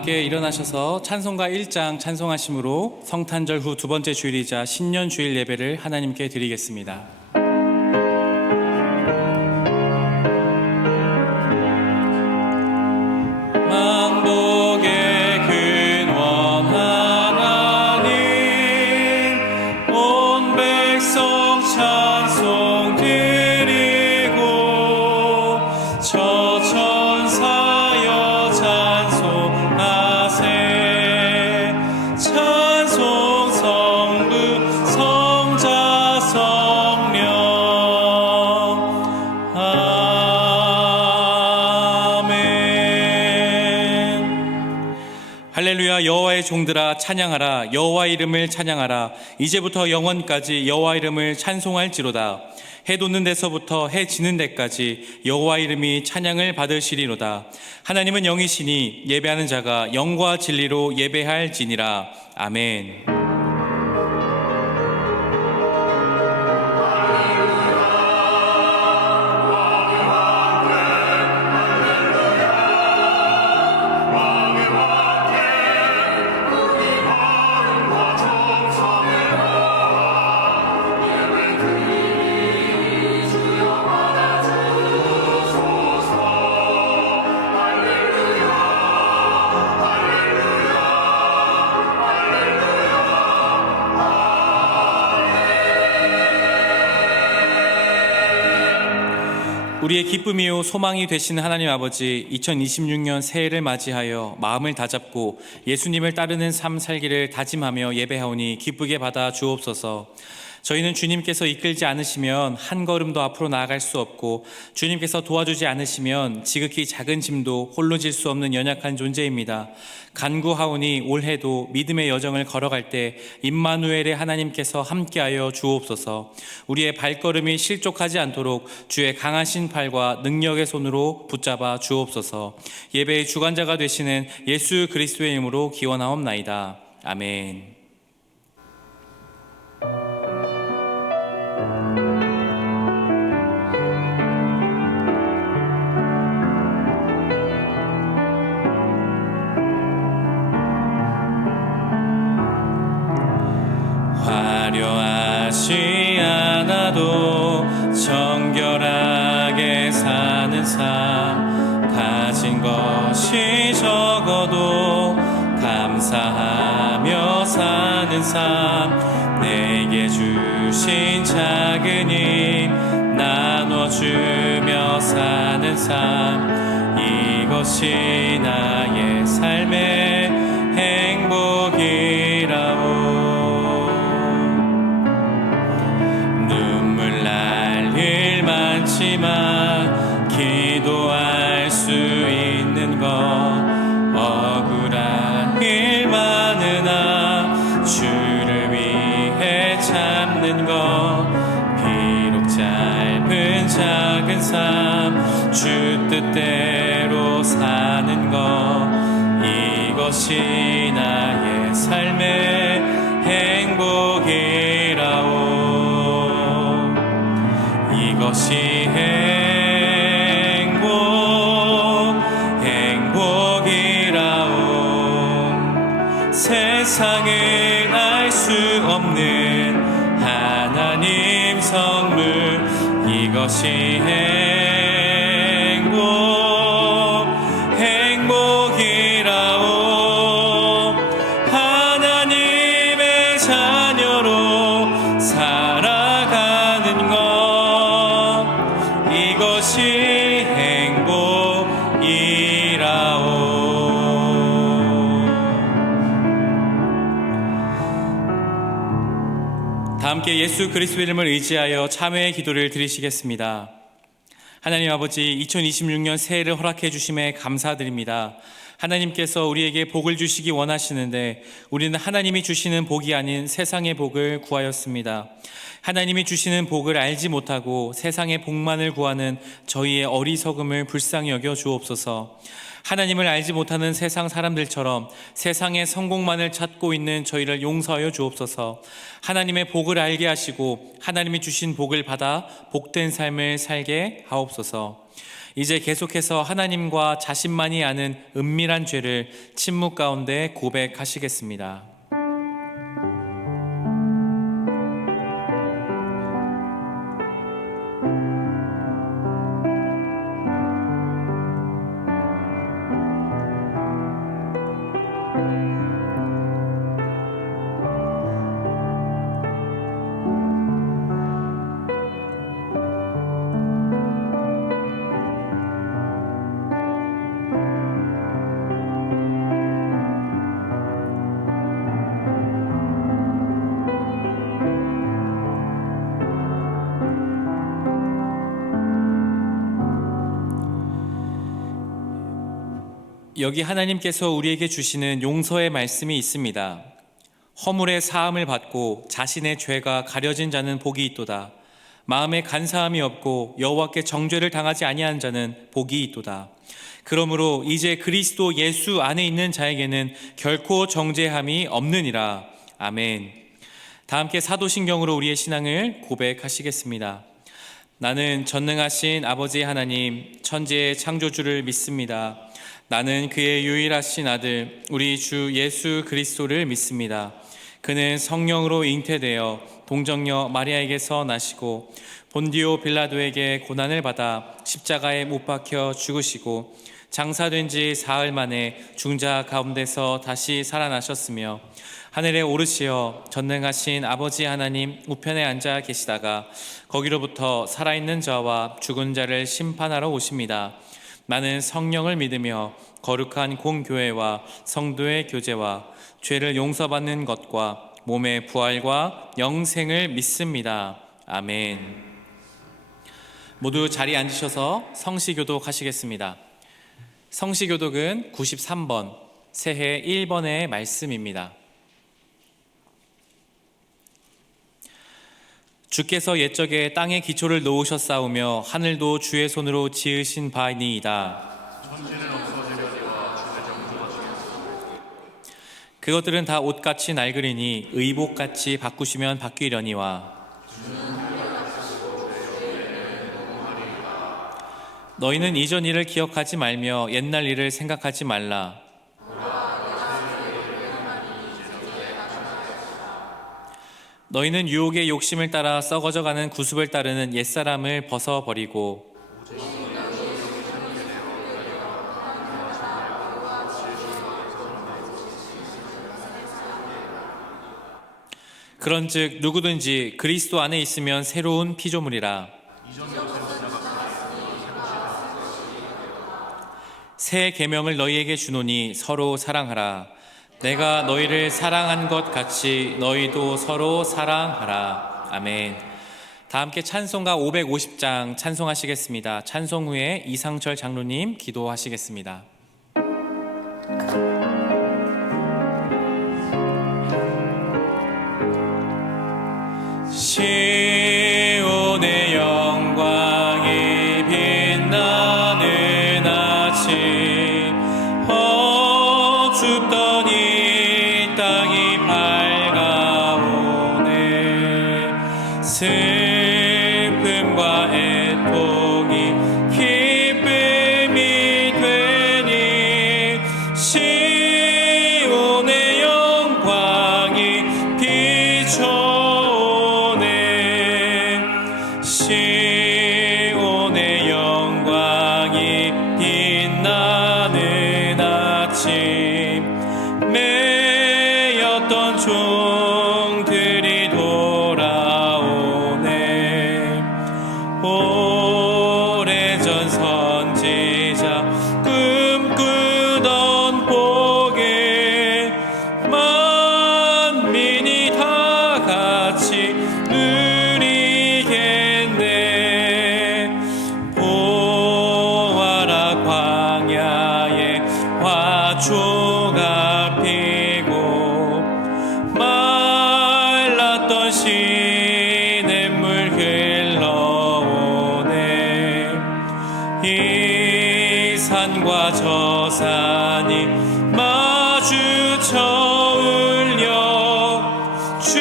함께 일어나셔서 찬송가 1장 찬송하심으로 성탄절 후 두 번째 주일이자 신년 주일 예배를 하나님께 드리겠습니다. 만복의 근원 하나님, 온 백성 찬송 드리고 저 천사여 찬송하세. 찬송 성부 성자 성령 아멘. 할렐루야. 여호와의 종들아 찬양하라. 여호와 이름을 찬양하라. 이제부터 영원까지 여호와 이름을 찬송할지로다. 해 돋는 데서부터 해 지는 데까지 여호와 이름이 찬양을 받으시리로다. 하나님은 영이시니 예배하는 자가 영과 진리로 예배할지니라. 아멘. 우리의 기쁨이요 소망이 되시는 하나님 아버지, 2026년 새해를 맞이하여 마음을 다잡고 예수님을 따르는 삶 살기를 다짐하며 예배하오니 기쁘게 받아 주옵소서. 저희는 주님께서 이끌지 않으시면 한 걸음도 앞으로 나아갈 수 없고, 주님께서 도와주지 않으시면 지극히 작은 짐도 홀로 질 수 없는 연약한 존재입니다. 간구하오니 올해도 믿음의 여정을 걸어갈 때 임마누엘의 하나님께서 함께하여 주옵소서. 우리의 발걸음이 실족하지 않도록 주의 강하신 팔과 능력의 손으로 붙잡아 주옵소서. 예배의 주관자가 되시는 예수 그리스도의 이름으로 기원하옵나이다. 아멘. 화려하지 않아도 정결하게 사는 삶, 가진 것이 적어도 감사하며 사는 삶, 내게 주신 작은 힘 나눠주며 사는 삶, 이것이 나의 삶의 행복이라오. 많지만 기도할 수 있는 것, 억울한 일 많으나 주를 위해 참는 것, 비록 짧은 작은 삶 주 뜻대로 사는 것, 이것이 나의 삶의 행복이라오. 이것이 행복이라오. 세상은 알 수 없는 하나님 선물, 이것이 행복이라오. 하나님의 자녀로 살아가는 것, 이것이 행복이라오. 다 함께 예수 그리스도의 이름을 의지하여 참회의 기도를 드리시겠습니다. 하나님 아버지, 2026년 새해를 허락해 주심에 감사드립니다. 하나님께서 우리에게 복을 주시기 원하시는데 우리는 하나님이 주시는 복이 아닌 세상의 복을 구하였습니다. 하나님이 주시는 복을 알지 못하고 세상의 복만을 구하는 저희의 어리석음을 불쌍히 여겨 주옵소서. 하나님을 알지 못하는 세상 사람들처럼 세상의 성공만을 찾고 있는 저희를 용서하여 주옵소서. 하나님의 복을 알게 하시고 하나님이 주신 복을 받아 복된 삶을 살게 하옵소서. 이제 계속해서 하나님과 자신만이 아는 은밀한 죄를 침묵 가운데 고백하시겠습니다. 여기 하나님께서 우리에게 주시는 용서의 말씀이 있습니다. 허물의 사함을 받고 자신의 죄가 가려진 자는 복이 있도다. 마음에 간사함이 없고 여호와께 정죄를 당하지 아니한 자는 복이 있도다. 그러므로 이제 그리스도 예수 안에 있는 자에게는 결코 정죄함이 없느니라. 아멘. 다 함께 사도신경으로 우리의 신앙을 고백하시겠습니다. 나는 전능하신 아버지 하나님, 천지의 창조주를 믿습니다. 나는 그의 유일하신 아들 우리 주 예수 그리스도를 믿습니다. 그는 성령으로 잉태되어 동정녀 마리아에게서 나시고 본디오 빌라도에게 고난을 받아 십자가에 못 박혀 죽으시고 장사된 지 사흘 만에 중자 가운데서 다시 살아나셨으며 하늘에 오르시어 전능하신 아버지 하나님 우편에 앉아 계시다가 거기로부터 살아있는 자와 죽은 자를 심판하러 오십니다. 나는 성령을 믿으며 거룩한 공교회와 성도의 교제와 죄를 용서받는 것과 몸의 부활과 영생을 믿습니다. 아멘. 모두 자리에 앉으셔서 성시교독 하시겠습니다. 성시교독은 93번 새해 1번의 말씀입니다. 주께서 옛적에 땅에 기초를 놓으셨사오며 하늘도 주의 손으로 지으신 바이니이다. 그것들은 다 옷같이 낡으리니 의복같이 바꾸시면 바뀌려니와 너희는 이전 일을 기억하지 말며 옛날 일을 생각하지 말라. 너희는 유혹의 욕심을 따라 썩어져가는 구습을 따르는 옛사람을 벗어버리고 그런즉 누구든지 그리스도 안에 있으면 새로운 피조물이라. 새 계명을 너희에게 주노니 서로 사랑하라. 내가 너희를 사랑한 것 같이 너희도 서로 사랑하라. 아멘. 다 함께 찬송가 550장 찬송하시겠습니다. 찬송 후에 이상철 장로님 기도하시겠습니다. 시온의 영광이 빛나는 아침 어춥던 이 땅이 밝아오네. 슬픔과 애통이 기쁨이 되니 시온의 영광이 비춰 시온의 영광이 빛나는 아침 매였던 종들이 돌아오네. 오래전 선지자 꿈꾸던 복에 만민이 다 같이 화초가 피고 말랐던 시냇물 흘러오네. 이 산과 저 산이 마주쳐 울려 주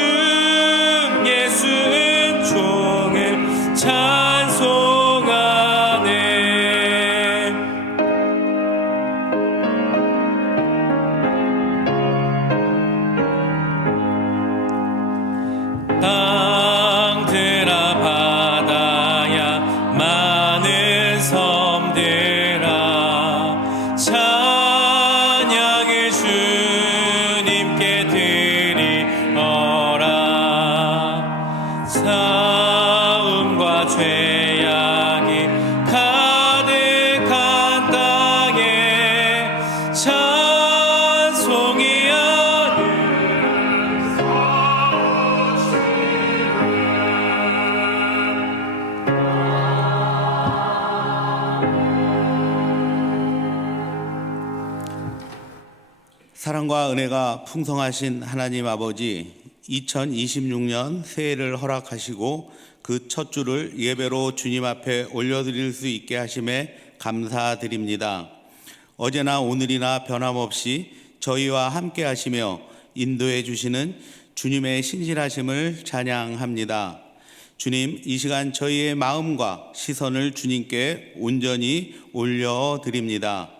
예수 은총을 찬송하네. 사랑과 은혜가 풍성하신 하나님 아버지, 2026년 새해를 허락하시고 그 첫 주를 예배로 주님 앞에 올려드릴 수 있게 하심에 감사드립니다. 어제나 오늘이나 변함없이 저희와 함께 하시며 인도해 주시는 주님의 신실하심을 찬양합니다. 주님, 이 시간 저희의 마음과 시선을 주님께 온전히 올려드립니다.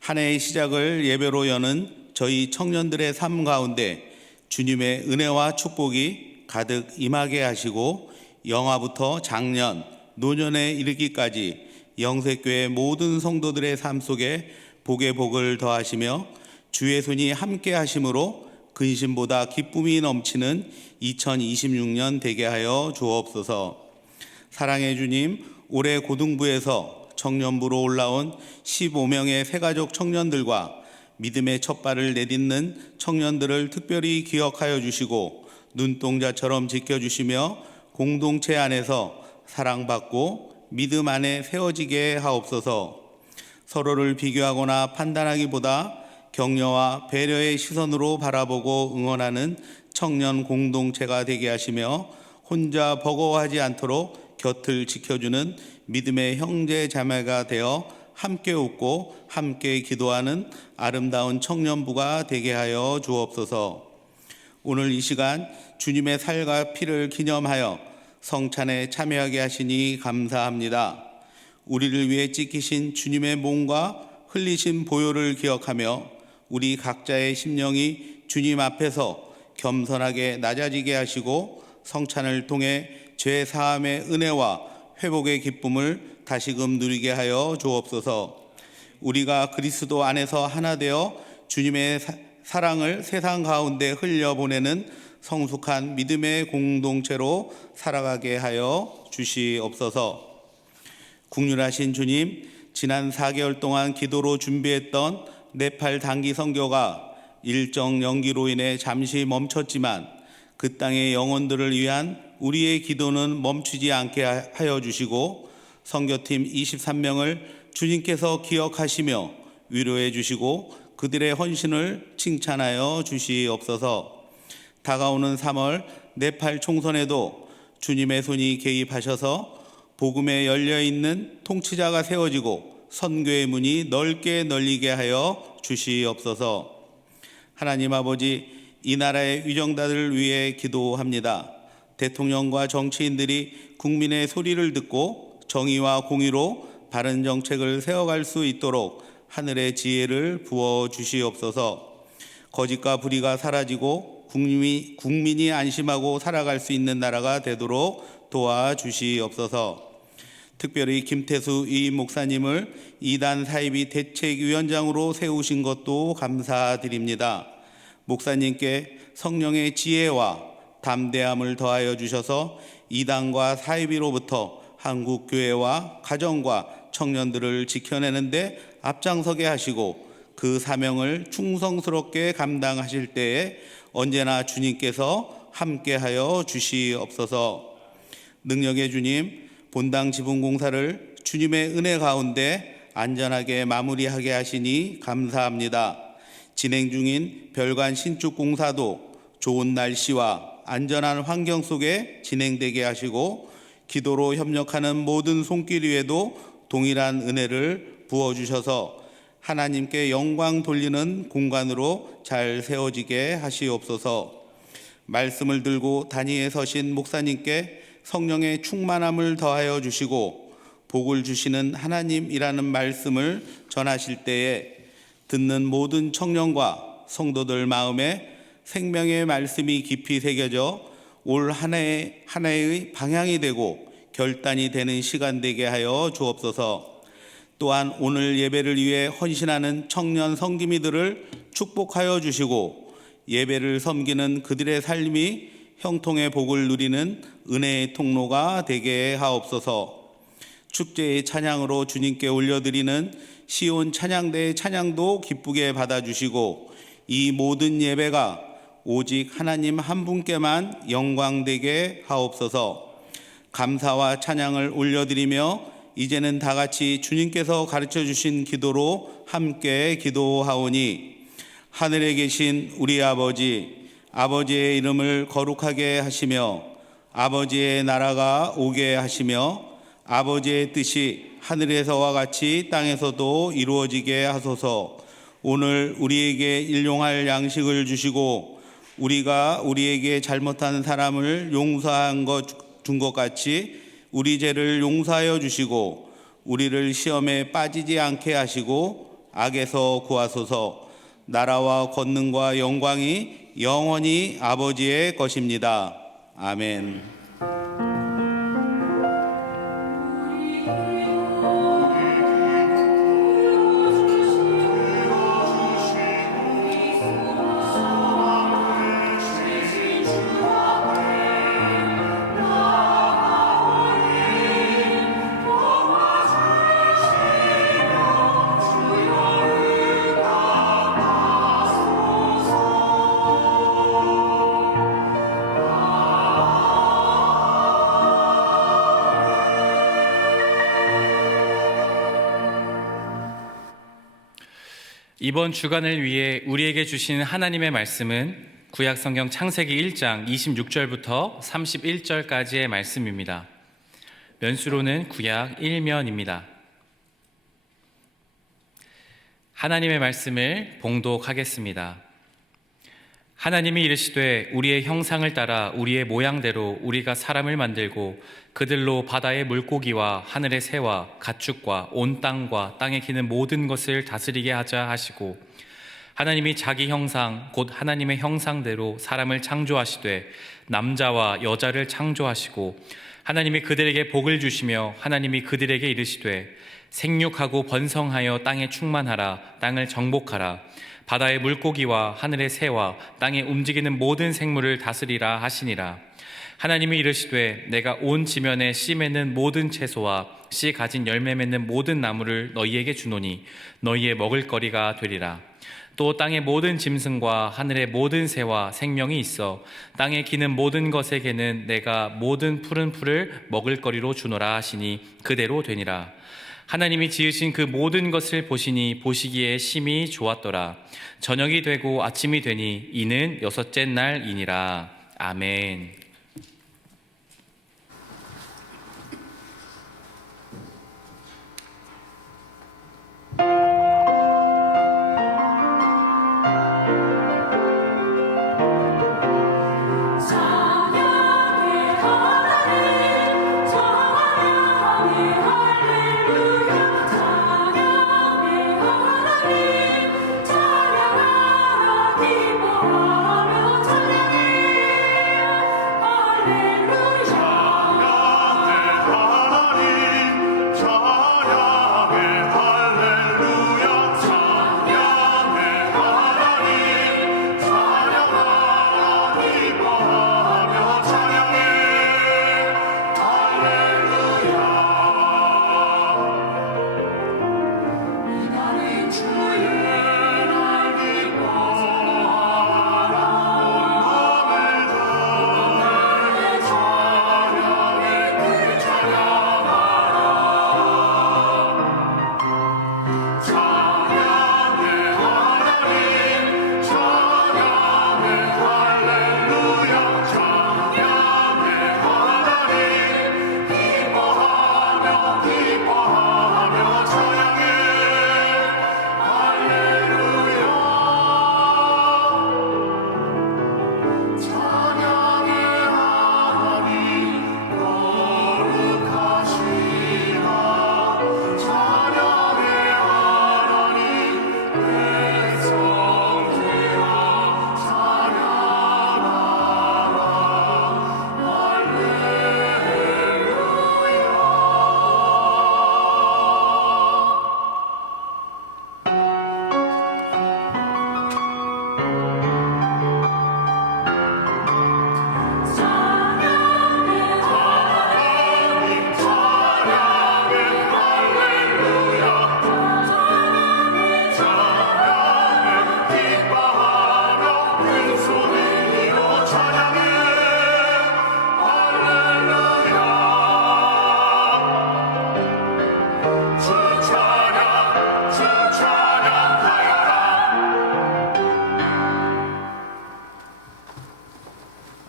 한 해의 시작을 예배로 여는 저희 청년들의 삶 가운데 주님의 은혜와 축복이 가득 임하게 하시고 영화부터 장년, 노년에 이르기까지 영색교회 모든 성도들의 삶 속에 복의 복을 더하시며 주의 손이 함께 하심으로 근심보다 기쁨이 넘치는 2026년 되게 하여 주옵소서. 사랑의 주님, 올해 고등부에서 청년부로 올라온 15명의 새가족 청년들과 믿음의 첫발을 내딛는 청년들을 특별히 기억하여 주시고 눈동자처럼 지켜주시며 공동체 안에서 사랑받고 믿음 안에 세워지게 하옵소서. 서로를 비교하거나 판단하기보다 격려와 배려의 시선으로 바라보고 응원하는 청년 공동체가 되게 하시며 혼자 버거워하지 않도록 곁을 지켜주는 믿음의 형제 자매가 되어 함께 웃고 함께 기도하는 아름다운 청년부가 되게 하여 주옵소서. 오늘 이 시간 주님의 살과 피를 기념하여 성찬에 참여하게 하시니 감사합니다. 우리를 위해 찢기신 주님의 몸과 흘리신 보혈을 기억하며 우리 각자의 심령이 주님 앞에서 겸손하게 낮아지게 하시고 성찬을 통해 죄 사함의 은혜와 회복의 기쁨을 다시금 누리게 하여 주옵소서. 우리가 그리스도 안에서 하나 되어 주님의 사랑을 세상 가운데 흘려보내는 성숙한 믿음의 공동체로 살아가게 하여 주시옵소서. 국률하신 주님, 지난 4개월 동안 기도로 준비했던 네팔 단기 선교가 일정 연기로 인해 잠시 멈췄지만 그 땅의 영혼들을 위한 우리의 기도는 멈추지 않게 하여 주시고 선교팀 23명을 주님께서 기억하시며 위로해 주시고 그들의 헌신을 칭찬하여 주시옵소서. 다가오는 3월 네팔 총선에도 주님의 손이 개입하셔서 복음에 열려있는 통치자가 세워지고 선교의 문이 넓게 널리게 하여 주시옵소서. 하나님 아버지, 이 나라의 위정자들을 위해 기도합니다. 대통령과 정치인들이 국민의 소리를 듣고 정의와 공의로 바른 정책을 세워갈 수 있도록 하늘의 지혜를 부어 주시옵소서. 거짓과 불의가 사라지고 국민이 안심하고 살아갈 수 있는 나라가 되도록 도와주시옵소서. 특별히 김태수 이 목사님을 이단 사이비 대책위원장으로 세우신 것도 감사드립니다. 목사님께 성령의 지혜와 담대함을 더하여 주셔서 이단과 사이비로부터 한국 교회와 가정과 청년들을 지켜내는데 앞장서게 하시고 그 사명을 충성스럽게 감당하실 때에 언제나 주님께서 함께하여 주시옵소서. 능력의 주님, 본당 지붕 공사를 주님의 은혜 가운데 안전하게 마무리하게 하시니 감사합니다. 진행 중인 별관 신축 공사도 좋은 날씨와 안전한 환경 속에 진행되게 하시고 기도로 협력하는 모든 손길 위에도 동일한 은혜를 부어주셔서 하나님께 영광 돌리는 공간으로 잘 세워지게 하시옵소서. 말씀을 들고 단위에 서신 목사님께 성령의 충만함을 더하여 주시고 복을 주시는 하나님이라는 말씀을 전하실 때에 듣는 모든 청년과 성도들 마음에 생명의 말씀이 깊이 새겨져 올 한 해의 방향이 되고 결단이 되는 시간 되게 하여 주옵소서. 또한 오늘 예배를 위해 헌신하는 청년 성기미들을 축복하여 주시고 예배를 섬기는 그들의 삶이 형통의 복을 누리는 은혜의 통로가 되게 하옵소서. 축제의 찬양으로 주님께 올려드리는 시온 찬양대의 찬양도 기쁘게 받아주시고 이 모든 예배가 오직 하나님 한 분께만 영광되게 하옵소서. 감사와 찬양을 올려드리며 이제는 다 같이 주님께서 가르쳐 주신 기도로 함께 기도하오니 하늘에 계신 우리 아버지, 아버지의 이름을 거룩하게 하시며 아버지의 나라가 오게 하시며 아버지의 뜻이 하늘에서와 같이 땅에서도 이루어지게 하소서. 오늘 우리에게 일용할 양식을 주시고 우리가 우리에게 잘못한 사람을 용서한 준 것 같이 우리 죄를 용서하여 주시고 우리를 시험에 빠지지 않게 하시고 악에서 구하소서. 나라와 권능과 영광이 영원히 아버지의 것입니다. 아멘. 이번 주간을 위해 우리에게 주신 하나님의 말씀은 구약성경 창세기 1장 26절부터 31절까지의 말씀입니다. 면수로는 구약 1면입니다. 하나님의 말씀을 봉독하겠습니다. 하나님이 이르시되 우리의 형상을 따라 우리의 모양대로 우리가 사람을 만들고 그들로 바다의 물고기와 하늘의 새와 가축과 온 땅과 땅에 기는 모든 것을 다스리게 하자 하시고, 하나님이 자기 형상 곧 하나님의 형상대로 사람을 창조하시되 남자와 여자를 창조하시고, 하나님이 그들에게 복을 주시며 하나님이 그들에게 이르시되 생육하고 번성하여 땅에 충만하라. 땅을 정복하라. 바다의 물고기와 하늘의 새와 땅에 움직이는 모든 생물을 다스리라 하시니라. 하나님이 이르시되 내가 온 지면에 씨 맺는 모든 채소와 씨 가진 열매 맺는 모든 나무를 너희에게 주노니 너희의 먹을거리가 되리라. 또 땅의 모든 짐승과 하늘의 모든 새와 생명이 있어 땅에 기는 모든 것에게는 내가 모든 푸른 풀을 먹을거리로 주노라 하시니 그대로 되니라. 하나님이 지으신 그 모든 것을 보시니 보시기에 심히 좋았더라. 저녁이 되고 아침이 되니 이는 여섯째 날이니라. 아멘.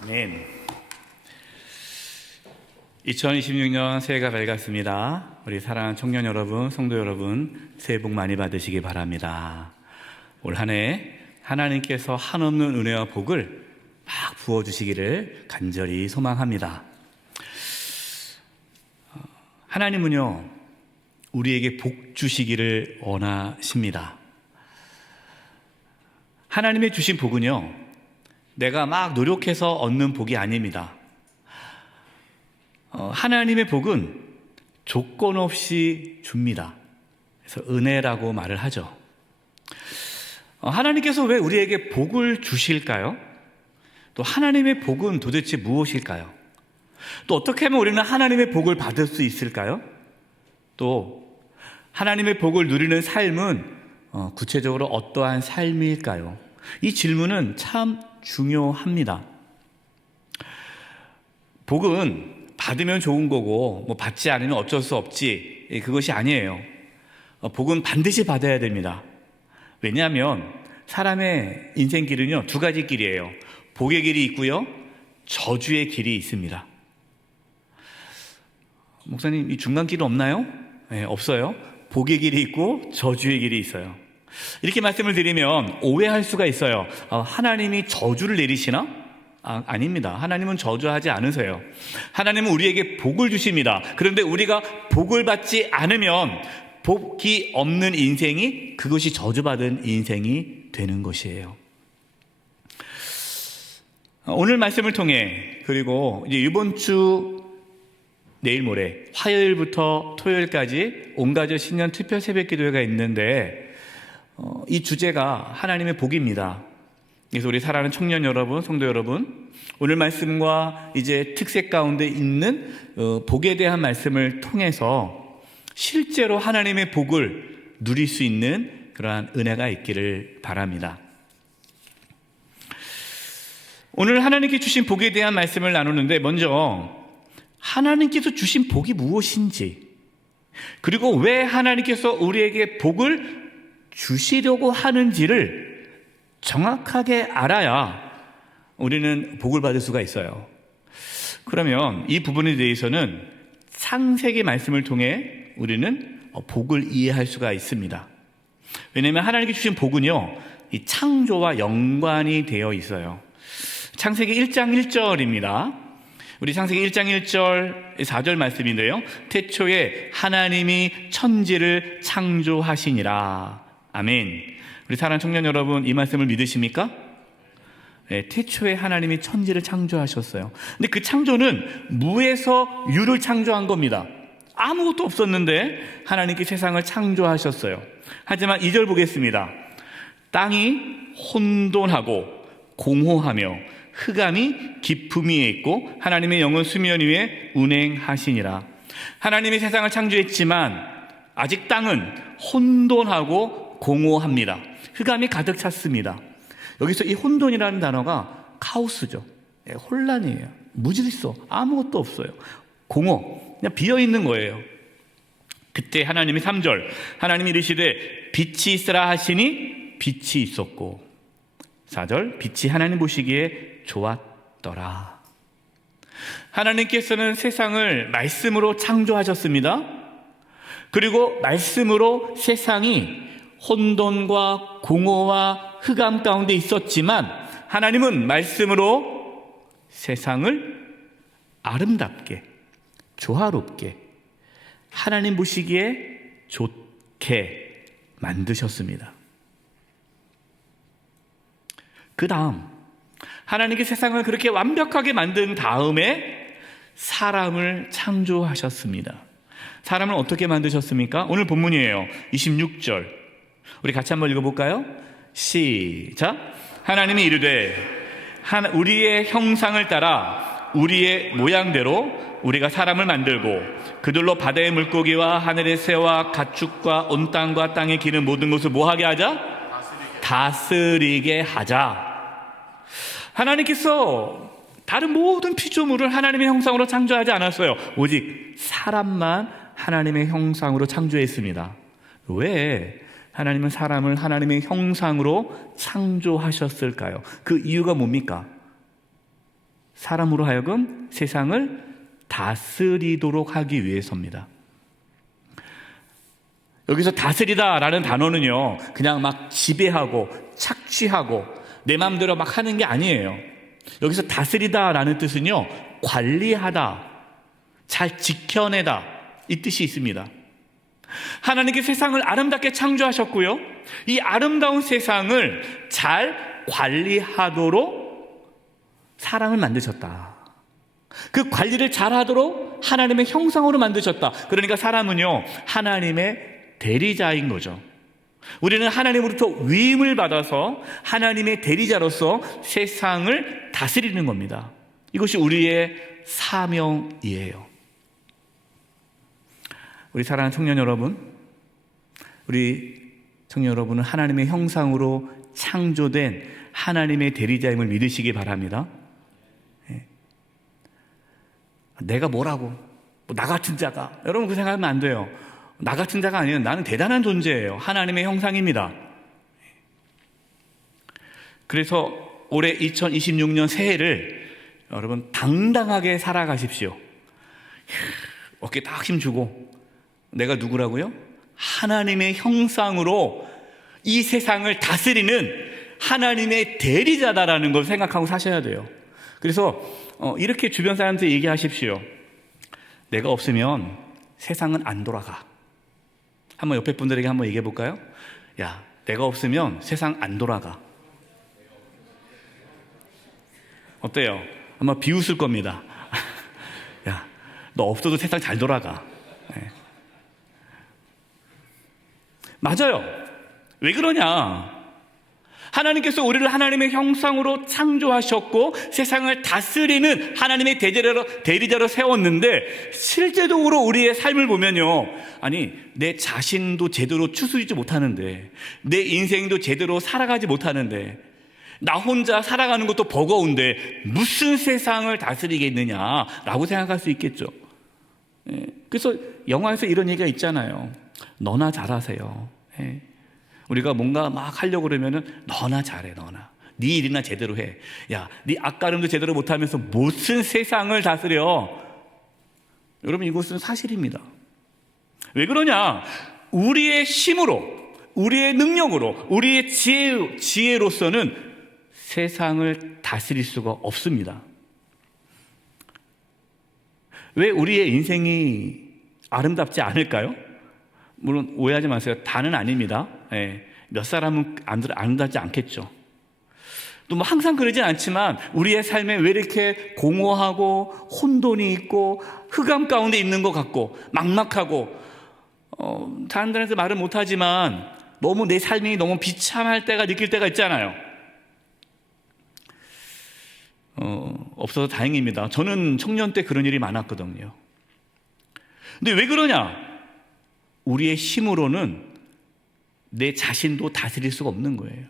아멘. 2026년 새해가 밝았습니다. 우리 사랑하는 청년 여러분, 성도 여러분, 새해 복 많이 받으시기 바랍니다. 올 한 해 하나님께서 한없는 은혜와 복을 막 부어주시기를 간절히 소망합니다. 하나님은요, 우리에게 복 주시기를 원하십니다. 하나님의 주신 복은요, 내가 막 노력해서 얻는 복이 아닙니다. 하나님의 복은 조건 없이 줍니다. 그래서 은혜라고 말을 하죠. 하나님께서 왜 우리에게 복을 주실까요? 또 하나님의 복은 도대체 무엇일까요? 또 어떻게 하면 우리는 하나님의 복을 받을 수 있을까요? 또 하나님의 복을 누리는 삶은 구체적으로 어떠한 삶일까요? 이 질문은 참 중요합니다. 복은 받으면 좋은 거고 받지 않으면 어쩔 수 없지, 그것이 아니에요. 복은 반드시 받아야 됩니다. 왜냐하면 사람의 인생길은요, 두 가지 길이에요. 복의 길이 있고요, 저주의 길이 있습니다. 목사님, 이 중간 길은 없나요? 네, 없어요. 복의 길이 있고 저주의 길이 있어요. 이렇게 말씀을 드리면 오해할 수가 있어요. 하나님이 저주를 내리시나? 아닙니다. 하나님은 저주하지 않으세요. 하나님은 우리에게 복을 주십니다. 그런데 우리가 복을 받지 않으면 복이 없는 인생이, 그것이 저주받은 인생이 되는 것이에요. 오늘 말씀을 통해, 그리고 이제 이번 주 내일 모레 화요일부터 토요일까지 온가족 신년 특별 새벽 기도회가 있는데, 이 주제가 하나님의 복입니다. 그래서 우리 사랑하는 청년 여러분, 성도 여러분, 오늘 말씀과 이제 특색 가운데 있는 복에 대한 말씀을 통해서 실제로 하나님의 복을 누릴 수 있는 그러한 은혜가 있기를 바랍니다. 오늘 하나님께 주신 복에 대한 말씀을 나누는데, 먼저 하나님께서 주신 복이 무엇인지, 그리고 왜 하나님께서 우리에게 복을 주시려고 하는지를 정확하게 알아야 우리는 복을 받을 수가 있어요. 그러면 이 부분에 대해서는 창세기 말씀을 통해 우리는 복을 이해할 수가 있습니다. 왜냐하면 하나님께 주신 복은요, 이 창조와 연관이 되어 있어요. 창세기 1장 1절입니다. 우리 창세기 1장 1절 4절 말씀인데요, 태초에 하나님이 천지를 창조하시니라. 아멘. 우리 사랑하는 청년 여러분, 이 말씀을 믿으십니까? 네, 태초에 하나님이 천지를 창조하셨어요. 근데 그 창조는 무에서 유를 창조한 겁니다. 아무것도 없었는데 하나님께 세상을 창조하셨어요. 하지만 2절 보겠습니다. 땅이 혼돈하고 공허하며 흑암이 깊음 위에 있고 하나님의 영은 수면 위에 운행하시니라. 하나님이 세상을 창조했지만 아직 땅은 혼돈하고 공허합니다. 흑암이 가득 찼습니다. 여기서 이 혼돈이라는 단어가 카오스죠. 혼란이에요. 무질서, 아무것도 없어요. 공허, 그냥 비어있는 거예요. 그때 하나님이 3절, 하나님이 이르시되 빛이 있으라 하시니 빛이 있었고, 4절, 빛이 하나님 보시기에 좋았더라. 하나님께서는 세상을 말씀으로 창조하셨습니다. 그리고 말씀으로 세상이 혼돈과 공허와 흑암 가운데 있었지만 하나님은 말씀으로 세상을 아름답게, 조화롭게, 하나님 보시기에 좋게 만드셨습니다. 그 다음 하나님께 세상을 그렇게 완벽하게 만든 다음에 사람을 창조하셨습니다. 사람을 어떻게 만드셨습니까? 오늘 본문이에요. 26절 우리 같이 한번 읽어볼까요? 시작. 하나님이 이르되 우리의 형상을 따라 우리의 모양대로 우리가 사람을 만들고 그들로 바다의 물고기와 하늘의 새와 가축과 온 땅과 땅에 기는 모든 것을 뭐하게 하자? 다스리게 하자. 하나님께서 다른 모든 피조물을 하나님의 형상으로 창조하지 않았어요. 오직 사람만 하나님의 형상으로 창조했습니다. 왜 하나님은 사람을 하나님의 형상으로 창조하셨을까요? 그 이유가 뭡니까? 사람으로 하여금 세상을 다스리도록 하기 위해서입니다. 여기서 다스리다라는 단어는요, 그냥 막 지배하고 착취하고 내 마음대로 막 하는 게 아니에요. 여기서 다스리다라는 뜻은요, 관리하다, 잘 지켜내다, 이 뜻이 있습니다. 하나님께 세상을 아름답게 창조하셨고요, 이 아름다운 세상을 잘 관리하도록 사람을 만드셨다. 그 관리를 잘하도록 하나님의 형상으로 만드셨다. 그러니까 사람은요, 하나님의 대리자인 거죠. 우리는 하나님으로부터 위임을 받아서 하나님의 대리자로서 세상을 다스리는 겁니다. 이것이 우리의 사명이에요. 우리 사랑하는 청년 여러분, 우리 청년 여러분은 하나님의 형상으로 창조된 하나님의 대리자임을 믿으시기 바랍니다. 내가 뭐라고? 나 같은 자가. 여러분 그 생각하면 안 돼요. 나 같은 자가 아니에요. 나는 대단한 존재예요. 하나님의 형상입니다. 그래서 올해 2026년 새해를 여러분 당당하게 살아가십시오. 어깨에 딱 힘주고, 내가 누구라고요? 하나님의 형상으로 이 세상을 다스리는 하나님의 대리자다라는 걸 생각하고 사셔야 돼요. 그래서 이렇게 주변 사람한테 얘기하십시오. 내가 없으면 세상은 안 돌아가. 한번 옆에 분들에게 한번 얘기해 볼까요? 야, 내가 없으면 세상 안 돌아가. 어때요? 아마 비웃을 겁니다. 야, 너 없어도 세상 잘 돌아가. 네. 맞아요. 왜 그러냐? 하나님께서 우리를 하나님의 형상으로 창조하셨고 세상을 다스리는 하나님의 대리자로 세웠는데, 실제적으로 우리의 삶을 보면요, 아니 내 자신도 제대로 추스리지 못하는데, 내 인생도 제대로 살아가지 못하는데, 나 혼자 살아가는 것도 버거운데 무슨 세상을 다스리겠느냐라고 생각할 수 있겠죠. 그래서 영화에서 이런 얘기가 있잖아요. 너나 잘하세요. 우리가 뭔가 막 하려고 그러면은 너나 잘해, 너나. 네 일이나 제대로 해. 야, 네 앞가림도 제대로 못하면서 무슨 세상을 다스려? 여러분, 이것은 사실입니다. 왜 그러냐? 우리의 힘으로, 우리의 능력으로, 우리의 지혜로서는 세상을 다스릴 수가 없습니다. 왜 우리의 인생이 아름답지 않을까요? 물론 오해하지 마세요. 다는 아닙니다. 몇 사람은 아름답지 않겠죠. 또 뭐 항상 그러진 않지만 우리의 삶에 왜 이렇게 공허하고 혼돈이 있고 흑암 가운데 있는 것 같고 막막하고, 사람들한테 말을 못하지만 너무 내 삶이 너무 비참할 때가 느낄 때가 있잖아요. 없어서 다행입니다. 저는 청년 때 그런 일이 많았거든요. 근데 왜 그러냐? 우리의 힘으로는 내 자신도 다스릴 수가 없는 거예요.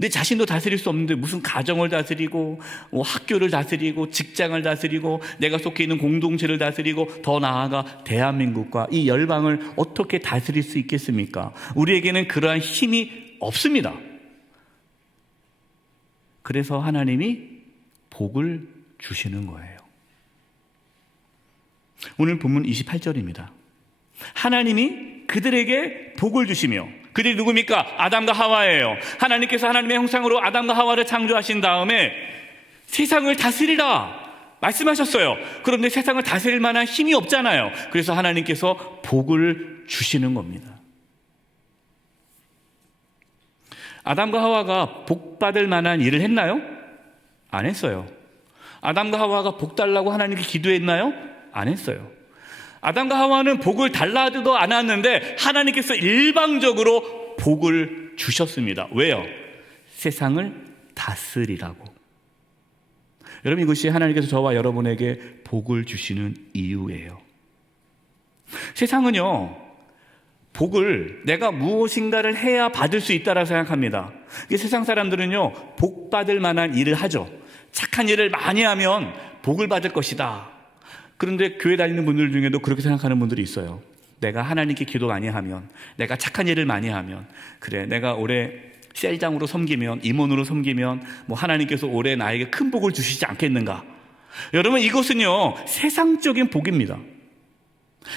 내 자신도 다스릴 수 없는데 무슨 가정을 다스리고, 학교를 다스리고, 직장을 다스리고, 내가 속해 있는 공동체를 다스리고, 더 나아가 대한민국과 이 열방을 어떻게 다스릴 수 있겠습니까? 우리에게는 그러한 힘이 없습니다. 그래서 하나님이 복을 주시는 거예요. 오늘 본문 28절입니다. 하나님이 그들에게 복을 주시며, 그들이 누굽니까? 아담과 하와예요. 하나님께서 하나님의 형상으로 아담과 하와를 창조하신 다음에 세상을 다스리라 말씀하셨어요. 그런데 세상을 다스릴 만한 힘이 없잖아요. 그래서 하나님께서 복을 주시는 겁니다. 아담과 하와가 복 받을 만한 일을 했나요? 안 했어요. 아담과 하와가 복 달라고 하나님께 기도했나요? 안 했어요. 아담과 하와는 복을 달라도 않았는데 하나님께서 일방적으로 복을 주셨습니다. 왜요? 세상을 다스리라고. 여러분, 이것이 하나님께서 저와 여러분에게 복을 주시는 이유예요. 세상은요, 복을 내가 무엇인가를 해야 받을 수 있다고 생각합니다. 세상 사람들은요, 복 받을 만한 일을 하죠. 착한 일을 많이 하면 복을 받을 것이다. 그런데 교회 다니는 분들 중에도 그렇게 생각하는 분들이 있어요. 내가 하나님께 기도 많이 하면, 내가 착한 일을 많이 하면, 그래, 내가 올해 셀장으로 섬기면, 임원으로 섬기면 하나님께서 올해 나에게 큰 복을 주시지 않겠는가? 여러분, 이것은요 세상적인 복입니다.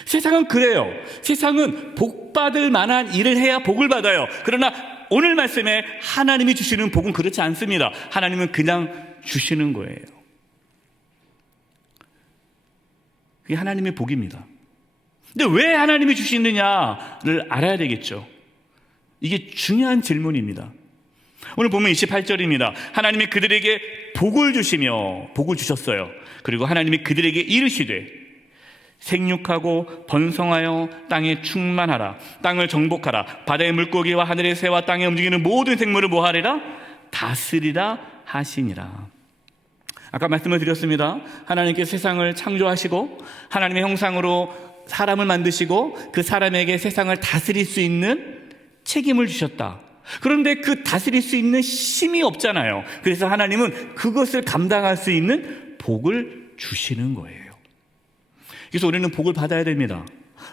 세상은 그래요. 세상은 복 받을 만한 일을 해야 복을 받아요. 그러나 오늘 말씀에 하나님이 주시는 복은 그렇지 않습니다. 하나님은 그냥 주시는 거예요. 그게 하나님의 복입니다. 근데 왜 하나님이 주시느냐를 알아야 되겠죠. 이게 중요한 질문입니다. 오늘 보면 28절입니다. 하나님이 그들에게 복을 주시며, 복을 주셨어요. 그리고 하나님이 그들에게 이르시되 생육하고 번성하여 땅에 충만하라. 땅을 정복하라. 바다의 물고기와 하늘의 새와 땅에 움직이는 모든 생물을 뭐하리라? 다스리라 하시니라. 아까 말씀을 드렸습니다. 하나님께 세상을 창조하시고 하나님의 형상으로 사람을 만드시고 그 사람에게 세상을 다스릴 수 있는 책임을 주셨다. 그런데 그 다스릴 수 있는 힘이 없잖아요. 그래서 하나님은 그것을 감당할 수 있는 복을 주시는 거예요. 그래서 우리는 복을 받아야 됩니다.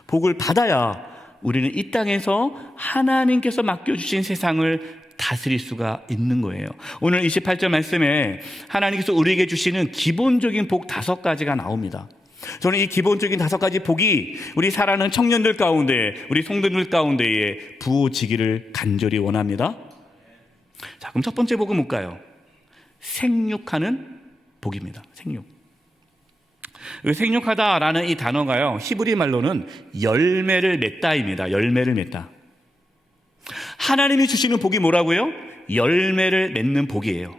복을 받아야 우리는 이 땅에서 하나님께서 맡겨주신 세상을 다스릴 수가 있는 거예요. 오늘 28절 말씀에 하나님께서 우리에게 주시는 기본적인 복 5가지가 나옵니다. 저는 이 기본적인 5가지 복이 우리 사랑하는 청년들 가운데, 우리 성도들 가운데에 부어지기를 간절히 원합니다. 자, 그럼 첫 번째 복은 뭘까요? 생육하는 복입니다. 생육. 생육하다라는 이 단어가요, 히브리 말로는 열매를 맺다입니다. 열매를 맺다. 하나님이 주시는 복이 뭐라고요? 열매를 맺는 복이에요.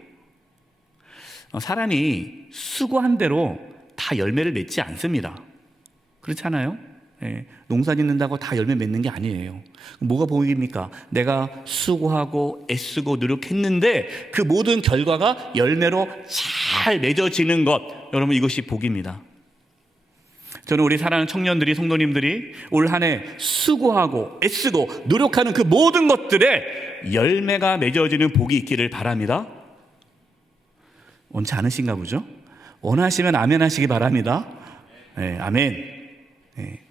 사람이 수고한 대로 다 열매를 맺지 않습니다. 그렇잖아요? 예, 농사 짓는다고 다 열매 맺는 게 아니에요. 뭐가 복입니까? 내가 수고하고 애쓰고 노력했는데 그 모든 결과가 열매로 잘 맺어지는 것, 여러분, 이것이 복입니다. 저는 우리 사랑하는 청년들이, 성도님들이 올 한 해 수고하고 애쓰고 노력하는 그 모든 것들에 열매가 맺어지는 복이 있기를 바랍니다. 원치 않으신가 보죠? 원하시면 아멘 하시기 바랍니다. 네, 아멘. 네.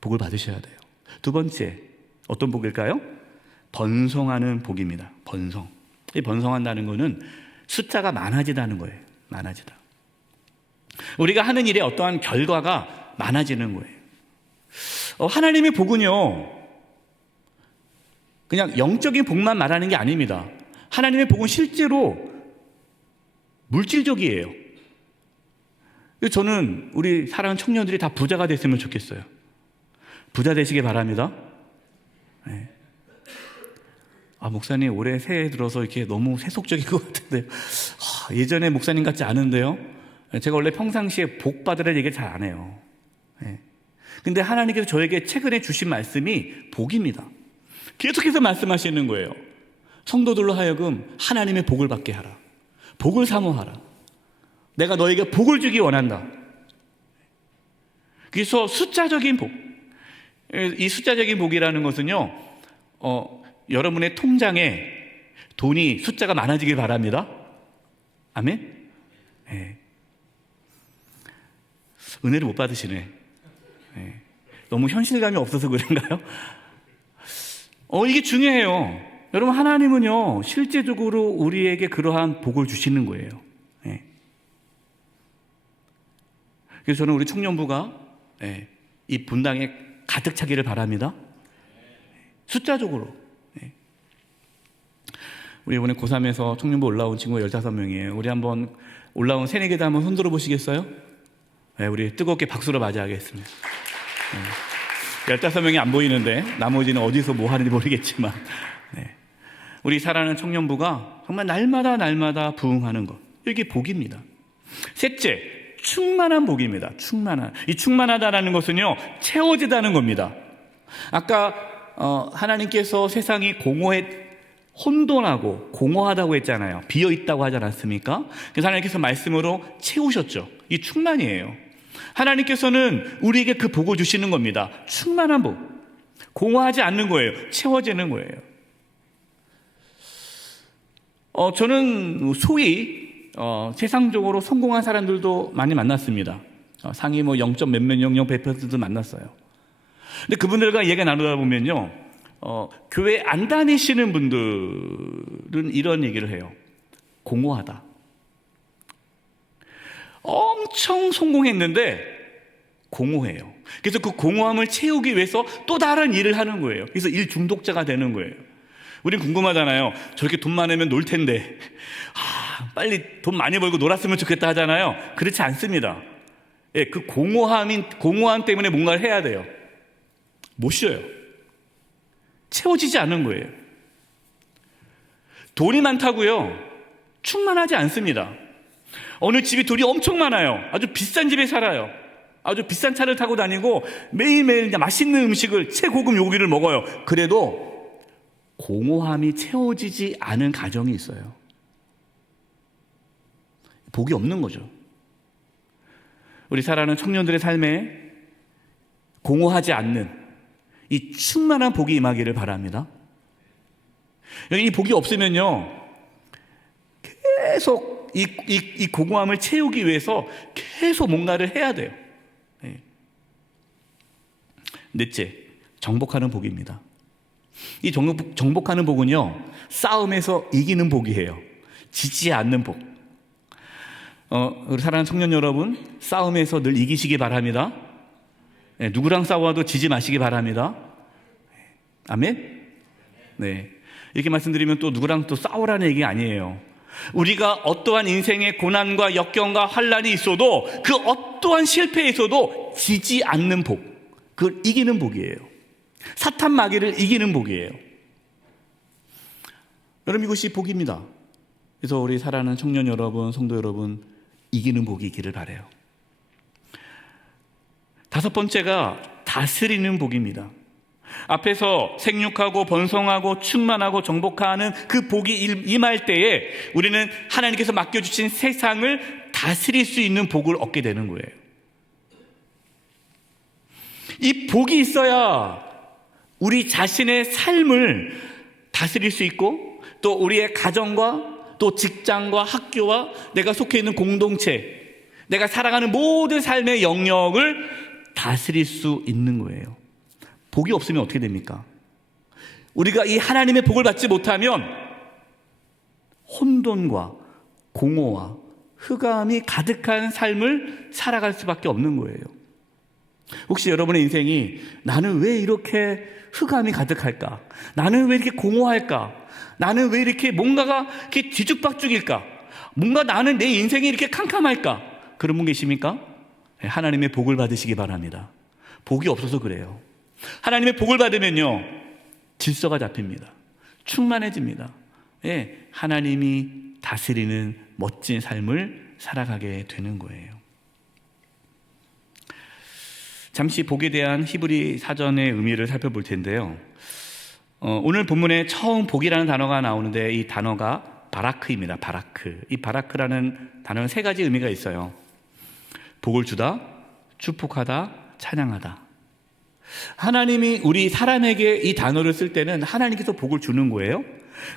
복을 받으셔야 돼요. 두 번째, 어떤 복일까요? 번성하는 복입니다. 번성. 이 번성한다는 것은 숫자가 많아지다는 거예요. 많아지다. 우리가 하는 일에 어떠한 결과가 많아지는 거예요. 하나님의 복은요, 그냥 영적인 복만 말하는 게 아닙니다. 하나님의 복은 실제로 물질적이에요. 저는 우리 사랑하는 청년들이 다 부자가 됐으면 좋겠어요. 부자 되시기 바랍니다. 네. 목사님 올해 새해 들어서 이렇게 너무 세속적인 것 같은데요. 예전에 목사님 같지 않은데요. 제가 원래 평상시에 복 받으라는 얘기를 잘 안 해요. 근데 하나님께서 저에게 최근에 주신 말씀이 복입니다. 계속해서 말씀하시는 거예요. 성도들로 하여금 하나님의 복을 받게 하라. 복을 사모하라. 내가 너에게 복을 주기 원한다. 그래서 숫자적인 복, 이 숫자적인 복이라는 것은요, 여러분의 통장에 돈이 숫자가 많아지길 바랍니다. 아멘? 네. 은혜를 못 받으시네. 네. 너무 현실감이 없어서 그런가요? 이게 중요해요. 여러분, 하나님은요, 실제적으로 우리에게 그러한 복을 주시는 거예요. 네. 그래서 저는 우리 청년부가 이 분당에 가득 차기를 바랍니다. 숫자적으로. 우리 이번에 고3에서 청년부 올라온 친구가 15명이에요. 우리 한번 올라온 새내 계단 한번 손들어 보시겠어요? 네, 우리 뜨겁게 박수로 맞이하겠습니다. 15명이 안 보이는데 나머지는 어디서 뭐 하는지 모르겠지만, 네. 우리 사랑하는 청년부가 정말 날마다 부흥하는 것, 이게 복입니다. 셋째, 충만한 복입니다. 이 충만하다라는 것은요, 채워지다는 겁니다. 아까 하나님께서 세상이 혼돈하고 공허하다고 했잖아요. 비어있다고 하지 않았습니까? 그래서 하나님께서 말씀으로 채우셨죠. 이 충만이에요. 하나님께서는 우리에게 그 복을 주시는 겁니다. 충만한 복. 공허하지 않는 거예요. 채워지는 거예요. 저는 소위 세상적으로 성공한 사람들도 많이 만났습니다. 상위 0. 몇몇 00 100%도 만났어요. 근데 그분들과 얘기 나누다 보면요, 교회 안 다니시는 분들은 이런 얘기를 해요. 공허하다. 엄청 성공했는데 공허해요. 그래서 그 공허함을 채우기 위해서 또 다른 일을 하는 거예요. 그래서 일 중독자가 되는 거예요. 우린 궁금하잖아요. 저렇게 돈 많으면 놀 텐데 빨리 돈 많이 벌고 놀았으면 좋겠다 하잖아요. 그렇지 않습니다. 예, 그 공허함 때문에 뭔가를 해야 돼요. 못 쉬어요. 채워지지 않는 거예요. 돈이 많다고요? 충만하지 않습니다. 어느 집이 돈이 엄청 많아요. 아주 비싼 집에 살아요. 아주 비싼 차를 타고 다니고 매일매일 그냥 맛있는 음식을, 최고급 요리를 먹어요. 그래도 공허함이 채워지지 않은 가정이 있어요. 복이 없는 거죠. 우리 사랑하는 청년들의 삶에 공허하지 않는 이 충만한 복이 임하기를 바랍니다. 이 복이 없으면요, 계속 이 공허함을 채우기 위해서 계속 뭔가를 해야 돼요. 넷째, 정복하는 복입니다. 이 정복하는 복은요, 싸움에서 이기는 복이에요. 지지 않는 복. 우리 사랑하는 청년 여러분, 싸움에서 늘 이기시기 바랍니다. 누구랑 싸워도 지지 마시기 바랍니다. 아멘? 네. 이렇게 말씀드리면 또 누구랑 또 싸우라는 얘기 아니에요. 우리가 어떠한 인생의 고난과 역경과 환난이 있어도 그 어떠한 실패에 있어도 지지 않는 복, 그걸 이기는 복이에요. 사탄 마귀를 이기는 복이에요. 여러분, 이것이 복입니다. 그래서 우리 사랑하는 청년 여러분, 성도 여러분, 이기는 복이 있기를 바라요. 다섯 번째가 다스리는 복입니다. 앞에서 생육하고 번성하고 충만하고 정복하는 그 복이 임할 때에 우리는 하나님께서 맡겨주신 세상을 다스릴 수 있는 복을 얻게 되는 거예요. 이 복이 있어야 우리 자신의 삶을 다스릴 수 있고, 또 우리의 가정과 또 직장과 학교와 내가 속해 있는 공동체, 내가 살아가는 모든 삶의 영역을 다스릴 수 있는 거예요. 복이 없으면 어떻게 됩니까? 우리가 이 하나님의 복을 받지 못하면 혼돈과 공허와 흑암이 가득한 삶을 살아갈 수밖에 없는 거예요. 혹시 여러분의 인생이 나는 왜 이렇게 흑암이 가득할까? 나는 왜 이렇게 공허할까? 나는 왜 이렇게 뭔가가 이렇게 뒤죽박죽일까? 뭔가 나는 내 인생이 이렇게 캄캄할까? 그런 분 계십니까? 하나님의 복을 받으시기 바랍니다. 복이 없어서 그래요. 하나님의 복을 받으면요, 질서가 잡힙니다. 충만해집니다. 예, 하나님이 다스리는 멋진 삶을 살아가게 되는 거예요. 잠시 복에 대한 히브리 사전의 의미를 살펴볼 텐데요. 오늘 본문에 처음 복이라는 단어가 나오는데 이 단어가 바라크입니다. 바라크. 이 바라크라는 단어는 세 가지 의미가 있어요. 복을 주다, 축복하다, 찬양하다. 하나님이 우리 사람에게 이 단어를 쓸 때는 하나님께서 복을 주는 거예요.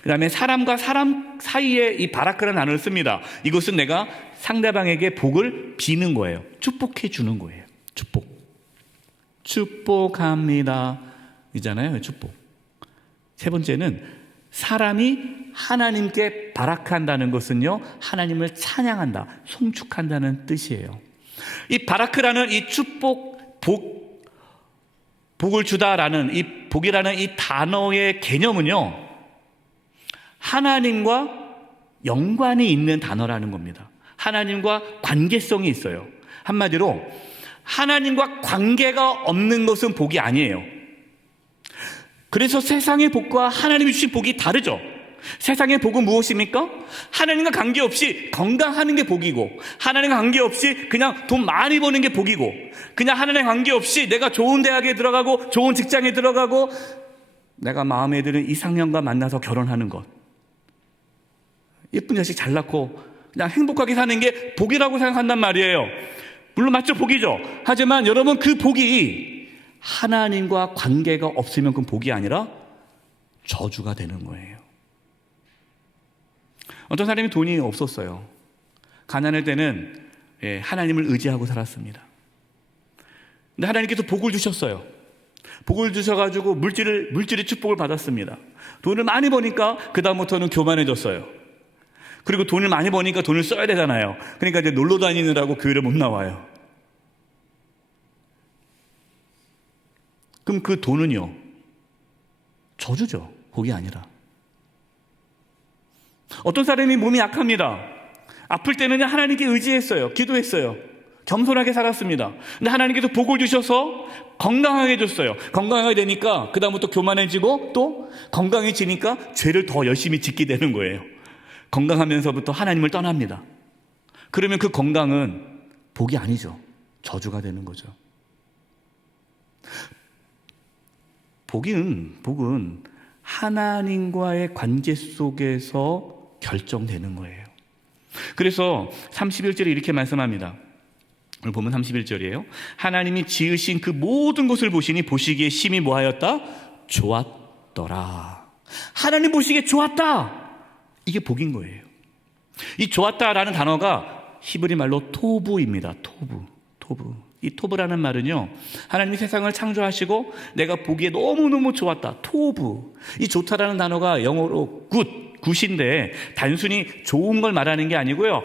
그 다음에 사람과 사람 사이에 이 바라크라는 단어를 씁니다. 이것은 내가 상대방에게 복을 비는 거예요. 축복해 주는 거예요. 축복합니다 이잖아요. 축복. 세 번째는 사람이 하나님께 바라크한다는 것은요, 하나님을 찬양한다, 송축한다는 뜻이에요. 이 바라크라는 이 축복, 복을 주다라는 이 복이라는 이 단어의 개념은요, 하나님과 연관이 있는 단어라는 겁니다. 하나님과 관계성이 있어요. 한마디로 하나님과 관계가 없는 것은 복이 아니에요. 그래서 세상의 복과 하나님이 주신 복이 다르죠. 세상의 복은 무엇입니까? 하나님과 관계없이 건강하는 게 복이고, 하나님과 관계없이 그냥 돈 많이 버는 게 복이고, 그냥 하나님과 관계없이 내가 좋은 대학에 들어가고 좋은 직장에 들어가고 내가 마음에 드는 이상형과 만나서 결혼하는 것, 예쁜 자식 잘 낳고 그냥 행복하게 사는 게 복이라고 생각한단 말이에요. 물론 맞죠, 복이죠. 하지만 여러분, 그 복이 하나님과 관계가 없으면 그건 복이 아니라 저주가 되는 거예요. 어떤 사람이 돈이 없었어요. 가난할 때는 하나님을 의지하고 살았습니다. 근데 하나님께서 복을 주셨어요. 복을 주셔가지고 물질의 축복을 받았습니다. 돈을 많이 버니까 그 다음부터는 교만해졌어요. 그리고 돈을 많이 버니까 돈을 써야 되잖아요. 그러니까 이제 놀러 다니느라고 교회를 못 나와요. 그럼 그 돈은요, 저주죠. 복이 아니라. 어떤 사람이 몸이 약합니다. 아플 때는 하나님께 의지했어요. 기도했어요. 겸손하게 살았습니다. 근데 하나님께서 복을 주셔서 건강하게 해줬어요. 건강하게 되니까 그 다음부터 교만해지고 또 건강해지니까 죄를 더 열심히 짓게 되는 거예요. 건강하면서부터 하나님을 떠납니다. 그러면 그 건강은 복이 아니죠. 저주가 되는 거죠. 복은 하나님과의 관계 속에서 결정되는 거예요. 그래서 31절에 이렇게 말씀합니다. 오늘 보면 31절이에요. 하나님이 지으신 그 모든 것을 보시니 보시기에 심히 뭐하였다? 좋았더라. 하나님 보시기에 좋았다. 이게 복인 거예요. 이 좋았다라는 단어가 히브리 말로 토부입니다. 토부. 이 토부라는 말은요, 하나님이 세상을 창조하시고 내가 보기에 너무너무 좋았다. 토부. 이 좋다라는 단어가 영어로 굿인데 단순히 좋은 걸 말하는 게 아니고요,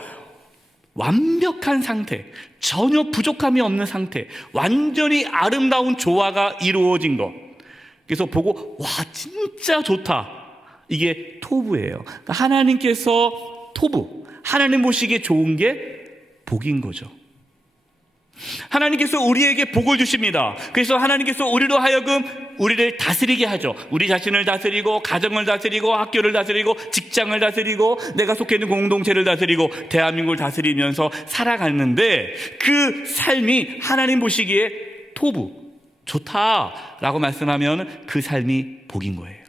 완벽한 상태, 전혀 부족함이 없는 상태, 완전히 아름다운 조화가 이루어진 것. 그래서 보고 와 진짜 좋다. 이게 토부예요. 그러니까 하나님께서 토부, 하나님 보시기에 좋은 게 복인 거죠. 하나님께서 우리에게 복을 주십니다. 그래서 하나님께서 우리로 하여금 우리를 다스리게 하죠. 우리 자신을 다스리고, 가정을 다스리고, 학교를 다스리고, 직장을 다스리고, 내가 속해 있는 공동체를 다스리고, 대한민국을 다스리면서 살아가는데 그 삶이 하나님 보시기에 토부, 좋다라고 말씀하면 그 삶이 복인 거예요.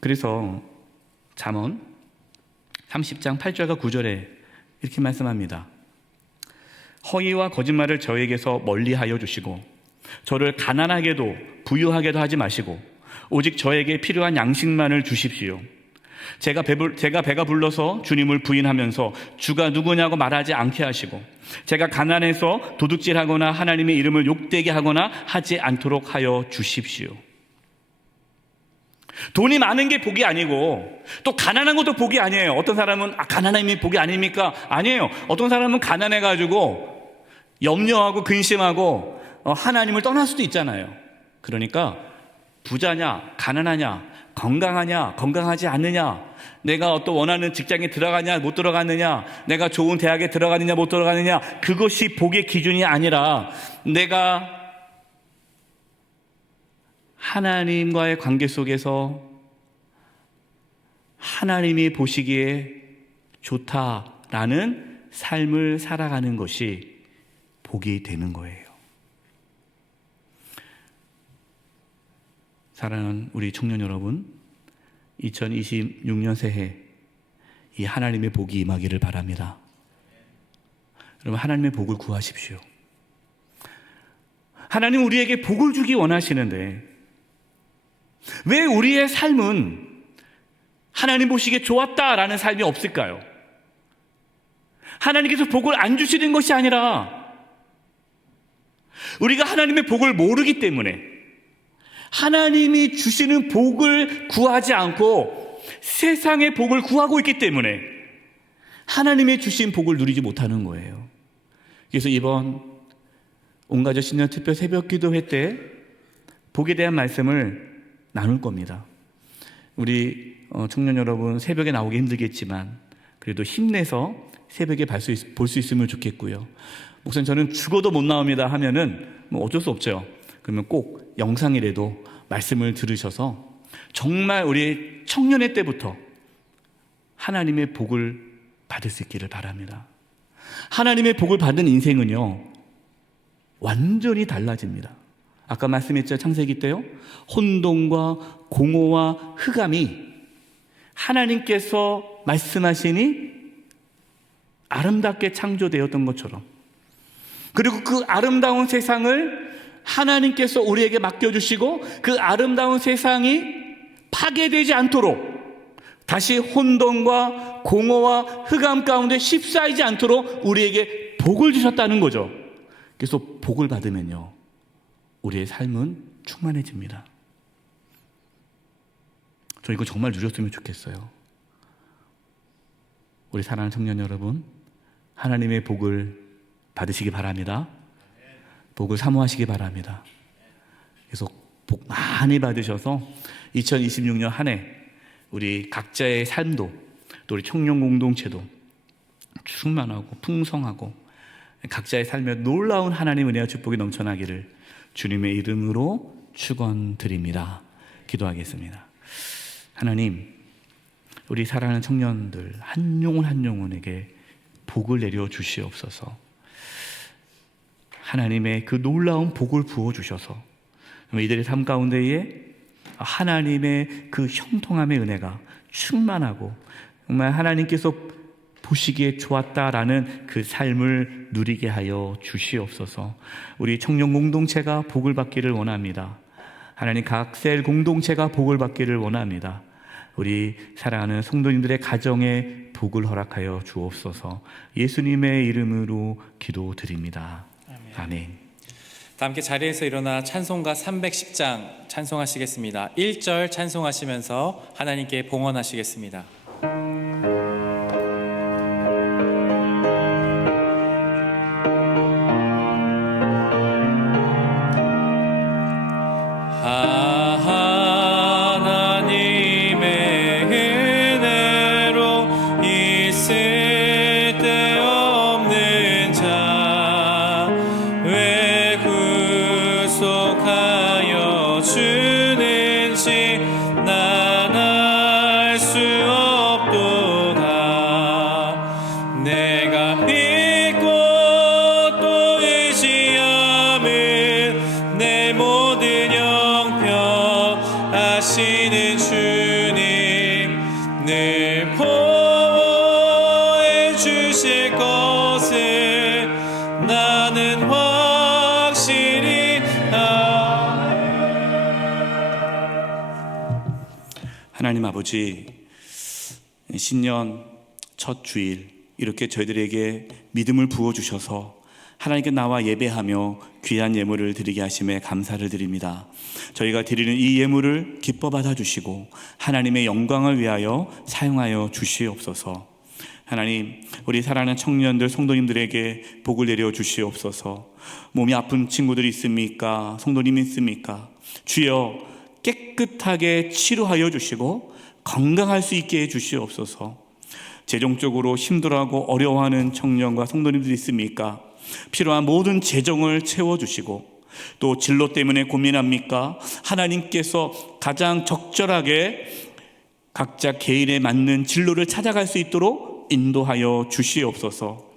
그래서 잠언 30장 8절과 9절에 이렇게 말씀합니다. 허위와 거짓말을 저에게서 멀리하여 주시고 저를 가난하게도 부유하게도 하지 마시고 오직 저에게 필요한 양식만을 주십시오. 제가 배가 불러서 주님을 부인하면서 주가 누구냐고 말하지 않게 하시고 제가 가난해서 도둑질하거나 하나님의 이름을 욕되게 하거나 하지 않도록 하여 주십시오. 돈이 많은 게 복이 아니고 또 가난한 것도 복이 아니에요. 어떤 사람은 가난함이 복이 아닙니까? 아니에요. 어떤 사람은 가난해가지고 염려하고 근심하고 하나님을 떠날 수도 있잖아요. 그러니까 부자냐 가난하냐 건강하냐 건강하지 않느냐, 내가 어떤 원하는 직장에 들어가냐 못 들어갔느냐, 내가 좋은 대학에 들어가느냐 못 들어가느냐, 그것이 복의 기준이 아니라 내가 하나님과의 관계 속에서 하나님이 보시기에 좋다라는 삶을 살아가는 것이 복이 되는 거예요. 사랑하는 우리 청년 여러분, 2026년 새해 이 하나님의 복이 임하기를 바랍니다. 여러분, 하나님의 복을 구하십시오. 하나님 우리에게 복을 주기 원하시는데 왜 우리의 삶은 하나님 보시기에 좋았다라는 삶이 없을까요? 하나님께서 복을 안 주시는 것이 아니라 우리가 하나님의 복을 모르기 때문에, 하나님이 주시는 복을 구하지 않고 세상의 복을 구하고 있기 때문에 하나님의 주신 복을 누리지 못하는 거예요. 그래서 이번 온가족 신년 특별 새벽 기도회 때 복에 대한 말씀을 나눌 겁니다. 우리 청년 여러분 새벽에 나오기 힘들겠지만 그래도 힘내서 새벽에 볼 수 있으면 좋겠고요. 목사님 저는 죽어도 못 나옵니다 하면은 뭐 어쩔 수 없죠. 그러면 꼭 영상이라도 말씀을 들으셔서 정말 우리 청년의 때부터 하나님의 복을 받을 수 있기를 바랍니다. 하나님의 복을 받은 인생은요 완전히 달라집니다. 아까 말씀했죠. 창세기 때요, 혼돈과 공허와 흑암이 하나님께서 말씀하시니 아름답게 창조되었던 것처럼, 그리고 그 아름다운 세상을 하나님께서 우리에게 맡겨주시고 그 아름다운 세상이 파괴되지 않도록 다시 혼돈과 공허와 흑암 가운데 휩싸이지 않도록 우리에게 복을 주셨다는 거죠. 그래서 복을 받으면요, 우리의 삶은 충만해집니다. 저 이거 정말 누렸으면 좋겠어요. 우리 사랑하는 청년 여러분, 하나님의 복을 받으시기 바랍니다. 복을 사모하시기 바랍니다. 그래서 복 많이 받으셔서 2026년 한 해 우리 각자의 삶도, 또 우리 청년 공동체도 충만하고 풍성하고 각자의 삶에 놀라운 하나님 은혜와 축복이 넘쳐나기를 주님의 이름으로 축원드립니다. 기도하겠습니다. 하나님, 우리 사랑하는 청년들 한 영혼 한 영혼에게 복을 내려 주시옵소서. 하나님의 그 놀라운 복을 부어 주셔서 이들의 삶 가운데에 하나님의 그 형통함의 은혜가 충만하고 정말 하나님께서 보시기에 좋았다라는 그 삶을 누리게 하여 주시옵소서. 우리 청년 공동체가 복을 받기를 원합니다. 하나님, 각 셀 공동체가 복을 받기를 원합니다. 우리 사랑하는 성도님들의 가정에 복을 허락하여 주옵소서. 예수님의 이름으로 기도드립니다. 아멘. 다 함께 자리에서 일어나 찬송가 310장 찬송하시겠습니다. 1절 찬송하시면서 하나님께 봉헌하시겠습니다. 하나님 아버지, 신년 첫 주일 이렇게 저희들에게 믿음을 부어주셔서 하나님께 나와 예배하며 귀한 예물을 드리게 하심에 감사를 드립니다. 저희가 드리는 이 예물을 기뻐 받아주시고 하나님의 영광을 위하여 사용하여 주시옵소서. 하나님, 우리 사랑하는 청년들, 성도님들에게 복을 내려 주시옵소서. 몸이 아픈 친구들이 있습니까? 성도님이 있습니까? 주여, 깨끗하게 치료하여 주시고 건강할 수 있게 해 주시옵소서. 재정적으로 힘들어하고 어려워하는 청년과 성도님들이 있습니까? 필요한 모든 재정을 채워주시고, 또 진로 때문에 고민합니까? 하나님께서 가장 적절하게 각자 개인에 맞는 진로를 찾아갈 수 있도록 인도하여 주시옵소서.